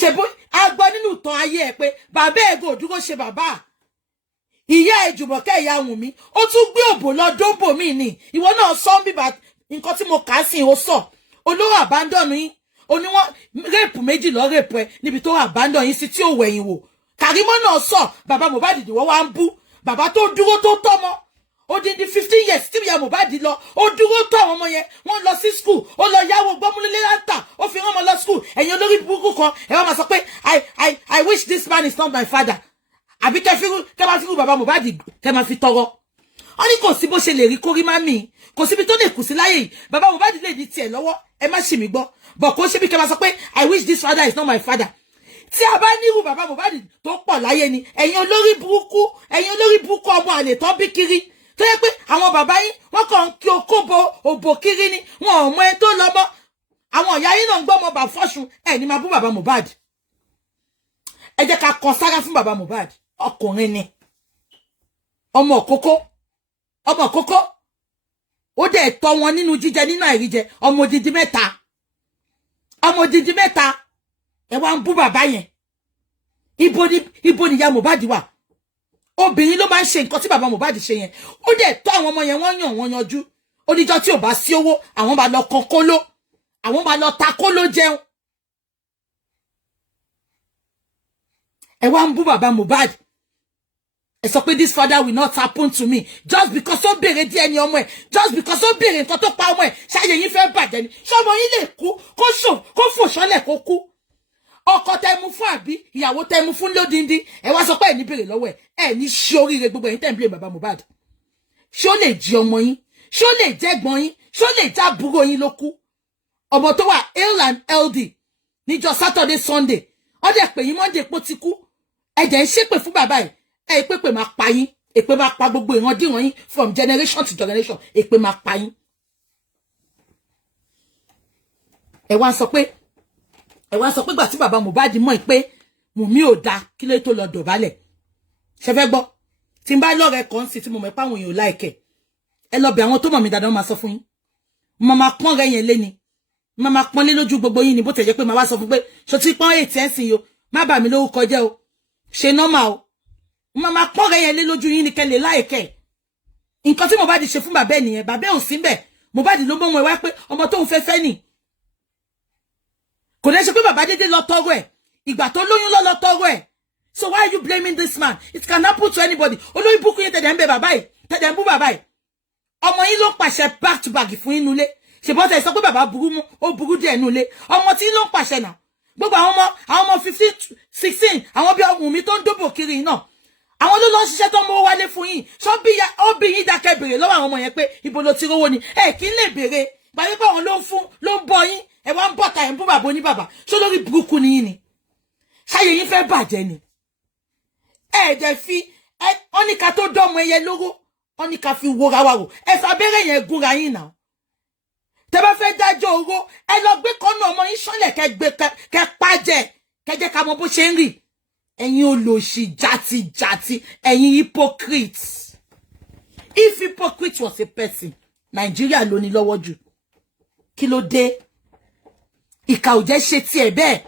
ṣèbó agbọ́ nínú ìtàn ayé ẹ̀ pé bàbá ẹ̀ gò dúró ṣe bàbá ìyá ẹ̀ Jùmọ̀kẹ́ ìyá Wùnmí ó tún gbé òbò lọ dóbò mí ni ìwọ náà sọ ń bíbà nǹkan tí mo kà á sí ó sọ olówó àbándọ̀nù yín oníwọ̀n rẹ́ẹ̀pù méjì lọ rẹ́ẹ̀pù ẹ níbi tó àbándọ̀ yín sí tí ò wẹ̀yìn wò Karimo náà sọ bàbá Mohbad dìwọ́ wá ń bú bàbá tó dúró tó tọ́mọ ó di 15 years tí ìyá Mohbad lọ ó dúró tó àwọn ọmọ yẹn wọ́n lọ sí school ó lọ yáwó gbọ́múlélé láńtà ó fi rán ọmọ lọ school ẹ̀yin olórí burúkú kan ẹ wá máa sọ pé I wish this man is not my father àbí kẹ́ máa fi rú bàbá Mohbad kẹ́ máa fi tọrọ wọ́n ní kò sí bó ṣe lè rí kórí má mi kò síbi tó lè kù sí láyé yìí bàbá Mohbad lè di tiẹ̀ lọ́wọ́ ẹ má ṣì mí gbọ́ bọ̀ kó ṣe bí kẹ́ máa sọ pé I wish this father is not my father tí a bá nírú bàbá Mohbad tó pọ̀ láyé ni ẹ̀yin olórí burúkú ọmọ àlè tó bí kiri tó yẹ pé àwọn bàbá yín wọ́n kàn ń kí okóbo òbò kiri ni wọn ò mọ ẹ tó lọ mọ́ àwọn ìyá yín náà ń gbọ́ ọmọ bà fọ́ṣun ẹ̀ ní máa bú bàbá Mohbad ẹ jẹ́ ká kan sára fún bàbá Mohbad ọkùnrin ni ọmọ kókó ó dẹ̀ tọ́ wọn nínú jíjẹ nínú àìríjẹ ọmọ odidi mẹ́ta ẹ wá ń bú bàbá yẹn ibo ni ìyá Mohbad wà obìnrin ló máa ń ṣe nǹkan tí bàbá Mohbad ṣe yẹn ó dẹ̀ tọ́ àwọn ọmọ yẹn wọ́n yanjú oníjọ́ tí ò bá sí owó àwọn máa lọ kan kóló àwọn máa lọ ta kóló jẹun ẹ wá ń bú bàbá Mohbad ẹ sọ pé this father will not happen to me just because ó béèrè díẹ̀ ní ọmọ ẹ̀ just because ó béèrè nǹkan tó pa ọmọ ẹ̀ ṣáyé yín fẹ́ bàjẹ́ ni ṣọmọ yín lè kú kó fò ṣánlẹ̀ kó kú ọkọ tẹmu fún àbí ìyàwó tẹmu fún lódindi ẹ wá sọ pé ẹ ní béèrè lọ́wọ́ ẹ ní ṣe oríire gbogbo ẹ̀yin tẹ́ ń blame bàbá Mohbad ṣé ó lè jí ọmọ yín ṣé ó lè jẹ́ ẹ̀gbọ́n yín ṣé ó lè já àbúrò yín ló kú ọmọ tó wà ill and healthy níjọ́ Saturday Sunday ó dẹ̀ pè yín Monday pó ti kú ẹ jẹ́ ń ṣépè fún bàbá yìí ẹ pé máa pa yín èpè máa pa gbogbo ìrandíran yín from generation to generation èpè máa pa yín ẹ wá sọ pé gbà tí bàbá Mohbad mọ̀ pé Wùnmí ò dá kí ló tó lọ dọ̀bálẹ̀ ṣe fẹ́ gbọ́ tí n bá lọ́rẹ̀ẹ́ kan sí tí mo mọ̀ pé àwọn èèyàn láìkẹ̀ ẹ lọ bẹ̀ àwọn tó mọ̀ mí dáadáa máa sọ fún yín mo máa pọ́n rẹ̀ yẹn lé ni mo máa pọ́n lé lójú gbogbo yín ni bó tẹ̀ jẹ́ pé máa wá sọ fún pé ṣo ti pọ́n ètí ẹ̀sìn yo má bà mí lórúkọ jẹ́ o ṣe nọ́mà o mo máa pọ́n rẹ̀ yẹn lé lójú yín ni kẹ́lẹ̀ láìkẹ̀ nǹkan tí Mohbad ṣe fún bàbá ẹ̀ nìyẹn bàbá ò sí bẹ̀ Mohbad ló mọ̀ wọn wá pé ọmọ tóun fẹ́ nì kò dẹ́ ṣe pé bàbá dédé lọ tọrọ ẹ̀ ìgbà tó lóyún lọ tọrọ ẹ̀ so why are you blaming this man it can happen to anybody olórí búkú yẹn tẹ̀dẹ̀ ń bẹ bàbá yìí tẹ̀dẹ̀ ń bú bàbá yìí ọmọ yín ló pàṣẹ back to back fún inú ilé ṣèbọn tẹ̀ sọ pé bàbá burú mú ó burú díẹ̀ inú ilé ọmọ tí ló ń pàṣẹ náà gbogbo àwọn ọmọ 15 16 àwọn bí ọmọ mi tó ń dóbò kiri náà àwọn ló lọ ṣiṣẹ́ tó mọ́ wálé fún yín ṣọ́ bí yín dákẹ́ béèrè lọ́wọ́ àwọn ọmọ yẹn pé ibo ló ti rówó ni ẹ kí n lè béèrè gbàgbé pé àwọn ló ń bọ yín ẹ wá ń bọ̀ ta ẹ̀ ń bú bàbá oníbàbà ṣó lórí burúkú ni yín ni ṣáyé yín fẹ́ bàjẹ́ ni ẹ̀ẹ́dẹ̀ fi ọ́nìkà tó dọ́mọ ẹyẹ lóró ọ́nìkà fi wora wa wò ẹ fàbẹ́rẹ́ yẹn gúnra yín náà tẹ́ bá fẹ́ dájọ́ oró ẹ lọ gbé kọ́nà ọmọ yín ṣánlẹ̀ kẹ pàjẹ́ kẹjẹ́ ká mọ bó ṣe ń rì ẹ̀yin olòṣì jàtijàti ẹ̀yin hypocrites if hypocrite was a person Nàìjíríà ló ní lọ́wọ́ jù kí ló dé ìkà ò jẹ́ ṣe tiẹ̀ bẹ́ẹ̀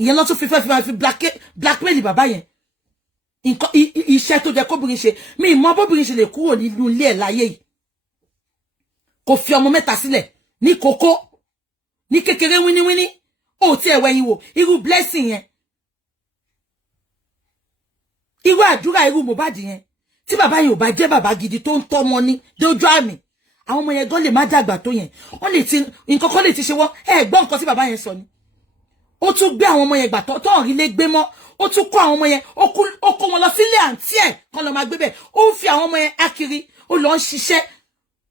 ìyẹn lọ́tún fífẹ́ fi máa fi blackmail bàbá yẹn nǹkan iṣẹ́ tó jẹ́ kóbìnrin ṣe mi mọ bóbìnrin ṣe lè kúrò nínú ilé ẹ̀ láyé yìí kò fi ọmọ mẹ́ta sílẹ̀ ní kókó ní kékeré wíníwíní ó ti ẹ̀wẹ̀ yín wò irú blessing yẹn irú àdúrà irú Mohbad yẹn tí bàbá yẹn ò bá jẹ́ bàbá gidi tó ń tọ́mọ ní dójú àmì àwọn ọmọ yẹn gan lè má dàgbà tó yẹn wọ́n lè ti nǹkan kan lè ti ṣe wọ́n ẹ gbọ́ nǹkan tí bàbá yẹn sọ ni ó tún gbé àwọn ọmọ yẹn gbà tó ń rí lé gbé mọ́ ó tún kó àwọn ọmọ yẹn ó kó wọn lọ sílé àǹtí ẹ̀ kan lọ máa gbé bẹ̀ ó ń fi àwọn ọmọ yẹn ákiri ó lọ ń ṣiṣẹ́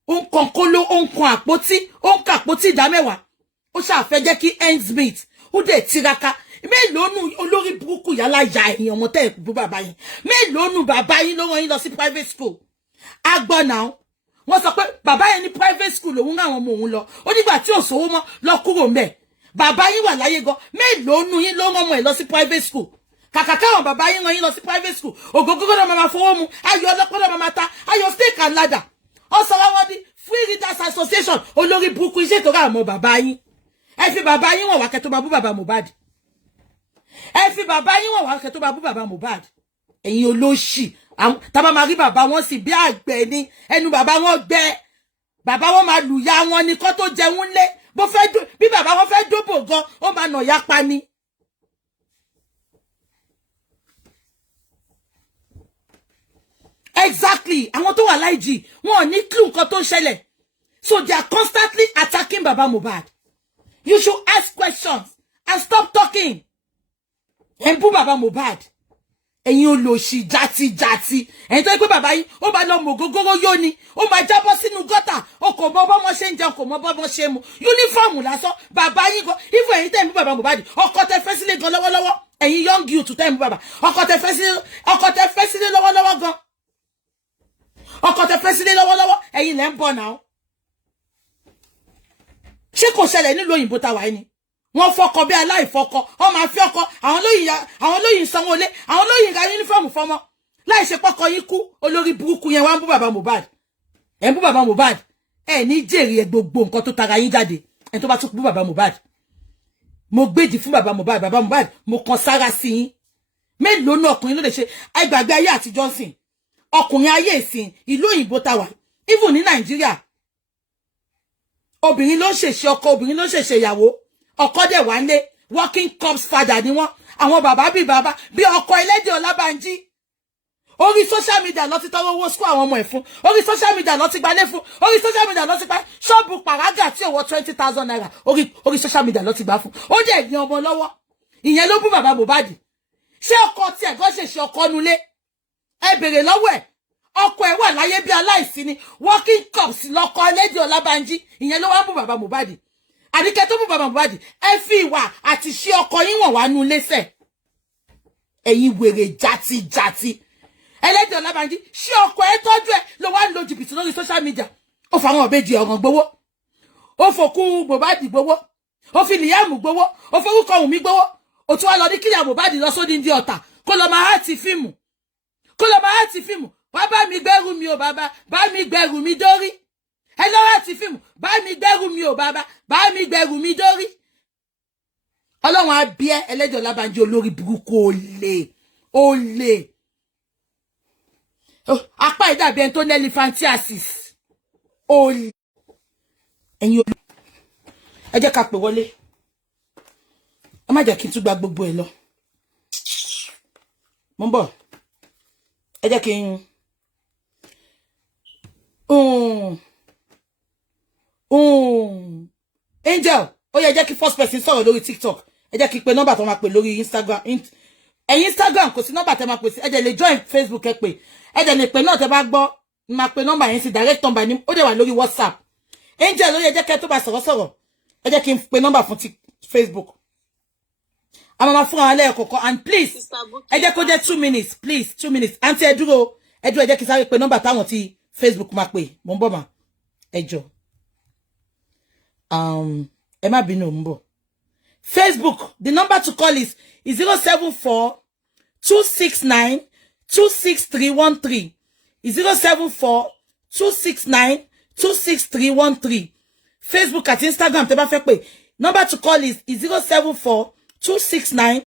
ó ń kan kóló ó ń kan àpótí ó ń ka àpótí ìdámẹ́wàá ó ṣàfẹ́ jẹ́ kí ends meet ó dẹ̀ tiraka mélòó nu olórí burúkú yálà ya ẹ̀yìn ọmọ tẹ́ ẹ̀ bú bàbá yẹn mélòó nu bàbá yín ló rán yín lọ sí private school agbọ́n náà wọ́n sọ pé bàbá yẹn ní private school òun rán àwọn ọmọ òun lọ ó nígbà tí ò sówó mọ́ lọ kúrò ńbẹ̀ bàbá yín wà láyé gan mélòó nu yín ló rán ọmọ ẹ̀ lọ sí private school kàkà káwọn bàbá yín rán yín lọ sí private school ògógógó náà máa fowó mu ayọ̀ ọlọ́pàá náà máa ta ayọ̀ steak and ladder ọ̀sọ̀rọ̀ wọn di free readers association olórí burúkú iṣẹ́ tó rà mọ́ bàbá yín ẹ fi bàbá yín wọ̀n wá kẹ́ tó bá bú bàbá Mohbad ẹ fi bàbá yín wọ̀n wá kẹ́ tó bá bú bàbá Mohbad ẹ̀yin olóṣì tábà máa rí bàbá wọn sì bí àgbẹ̀ ni ẹnu bàbá wọn gbẹ bàbá wọn máa lùyà wọn ni kó tó jẹun lé bó fẹ́ bí bàbá wọn fẹ́ dóbò gan ó máa nà ya pa ni. Exactly àwọn tó wà láìjì wọn ò ní clue nǹkan tó ń ṣẹlẹ̀ so they are constantly attacking baba Mohbad. You should ask questions and stop talking. ẹ̀ ń bú baba Mohbad ẹ̀yin olóṣì jàtijàti ẹ̀yin tó yẹ pé bàbá yín ó bá lọ mọ gógóró yó ni ó máa jábọ́ sínú gọ́tà ó kò mọ bọ́mọ ṣe ń jẹun kò mọ bọ́mọ ṣe mu yúnífọ́ọ̀mù lásán bàbá yín gan ifo ẹ̀yin tẹ̀ ń bú bàbá Mohbad ọkọ tẹ fẹ́ sílé gan lọ́wọ́lọ́wọ́ ẹ̀yin young youth tẹ̀ ń bú bàbá ọkọ tẹ fẹ́ sílé lọ́wọ́lọ́wọ́ gan ọkọ tẹ fẹ́ sílé lọ́wọ́lọ́wọ́ ẹ̀yin lẹ́ ń bọ̀ náà ṣé kò ṣẹlẹ̀ nílùú òyìnbó táwa yìí ni wọ́n fọkọ bí aláìfọkọ wọ́n máa fi ọkọ àwọn lóyìn sanwó lé àwọn lóyìn ra uniform fọmọ láì ṣe pọ́kọ yín kú olórí burúkú yẹn wá ń bú bàbá Mohbad ẹ̀ ń bú bàbá Mohbad ẹ̀ ní jèrè ẹ̀ gbogbo nǹkan tó tara yín jáde ẹ̀ tó bá tún bú bàbá Mohbad mo gbèdì fún bàbá Mohbad mo kan sára sí yín mélòó náà ọkùnrin ló lè ṣe àìgbàgbé ayé àtijọ́ sìn ọkùnrin ayé ìsìn ìlú òyìnbó ta wà even ní Nàìjíríà obìnrin ló ń ṣèṣe ọkọ obìnrin ló ń ṣèṣe ìyàwó ọkọ dẹ̀ wá lé working corpse father ni wọ́n àwọn bàbá bí ọkọ ẹlẹ́dẹ̀ Ọlábànjí orí social media lọ ti tọrọ owó school àwọn ọmọ ẹ̀ fún orí social media lọ ti gbalé fún orí social media lọ ti pa ṣọ́ọ̀bù pàrágà tí owó 20,000 naira orí social media lọ ti gbà fún ó dẹ̀ ní ọmọ lọ́wọ́ ìyẹn ló bú bàbá Mohbad ṣé ọkọ tí ẹ̀gbọ́n ṣèṣe ọkọ nulé ẹ bèrè lọ́wọ́ ẹ̀ ọkọ ẹ̀ wà láyé bí aláìsí ni working corpse lọkọ ẹlẹ́dẹ̀ Ọlábànjí ìyẹn ló wá bú bàbá Mohbad àdìkẹ́ tó bú bàbá Mohbad ẹ fi ìwà àti ṣe ọkọ yín wọ̀n wá nu lẹ́sẹ̀ ẹ̀yin wèrè játijàti ẹlẹ́dẹ̀ Ọlábànjí ṣé ọkọ ẹ tọ́jú ẹ ló wá ń lo jìbìtì lórí social media ó fa àwọn ọ̀bẹ́jì ọ̀ràn gbowó ó fòkú Mohbad gbowó ó fi Liam gbowó ó forúkọ Wùnmí gbowó ó tún wá lọ ní kíyà Mohbad lọ sódì ní ọ̀tà kó lọ máa hàtì fíìmù wá bá mi gbẹ́rù mi ò bàbá bá mi gbẹ́rù mi dórí ẹ lọ hàtì fíìmù bá mi gbẹ́rù mi ò bàbá bá mi gbẹ́rù mi dórí ọlọ́run á bí ẹ ẹlẹ́dẹ̀ Ọlábànjí olórí burúkú olè apá ìdàbí ẹni tó ní elephantiasis olè ẹ̀yin olè ẹ jẹ́ ká pè wọlé ẹ má jẹ́ kí n tún gba gbogbo ẹ̀ lọ mo ń bọ̀ ẹ jẹ́ kí n Angel ó yẹ jẹ́ kí first person sọ̀rọ̀ lórí TikTok ẹ jẹ́ kí n pe nọ́mbà tó máa pè lórí Instagram ẹ̀yin Instagram kò sí nọ́mbà tẹ́ máa pè sí ẹ jẹ́ lè join Facebook ẹ pè ẹ jẹ́ lè pè náà tẹ́ bá gbọ́ máa pe nọ́mbà yẹn sí direct number ni ó dẹ̀ wà lórí WhatsApp Angel ó yẹ jẹ́ kẹ́ tó bá sọ̀rọ̀ ẹ jẹ́ kí n pe nọ́mbà fún Facebook a máa fún àwọn alẹ́ ẹ̀kọ̀ọ̀kan and please ẹ jẹ́ kó jẹ́ 2 minutes please 2 minutes àǹtí ẹ dúró ẹ jẹ́ kí sáré pe nọ́mbà táwọn tí Facebook máa pè mo ń bọ̀ mà ẹ jọ̀ọ́ ẹ má bínú mo ń bọ̀ Facebook the number to call is 074 269 26313 074 269 26313 Facebook àti Instagram tẹ́ bá fẹ́ pè number to call is 074 269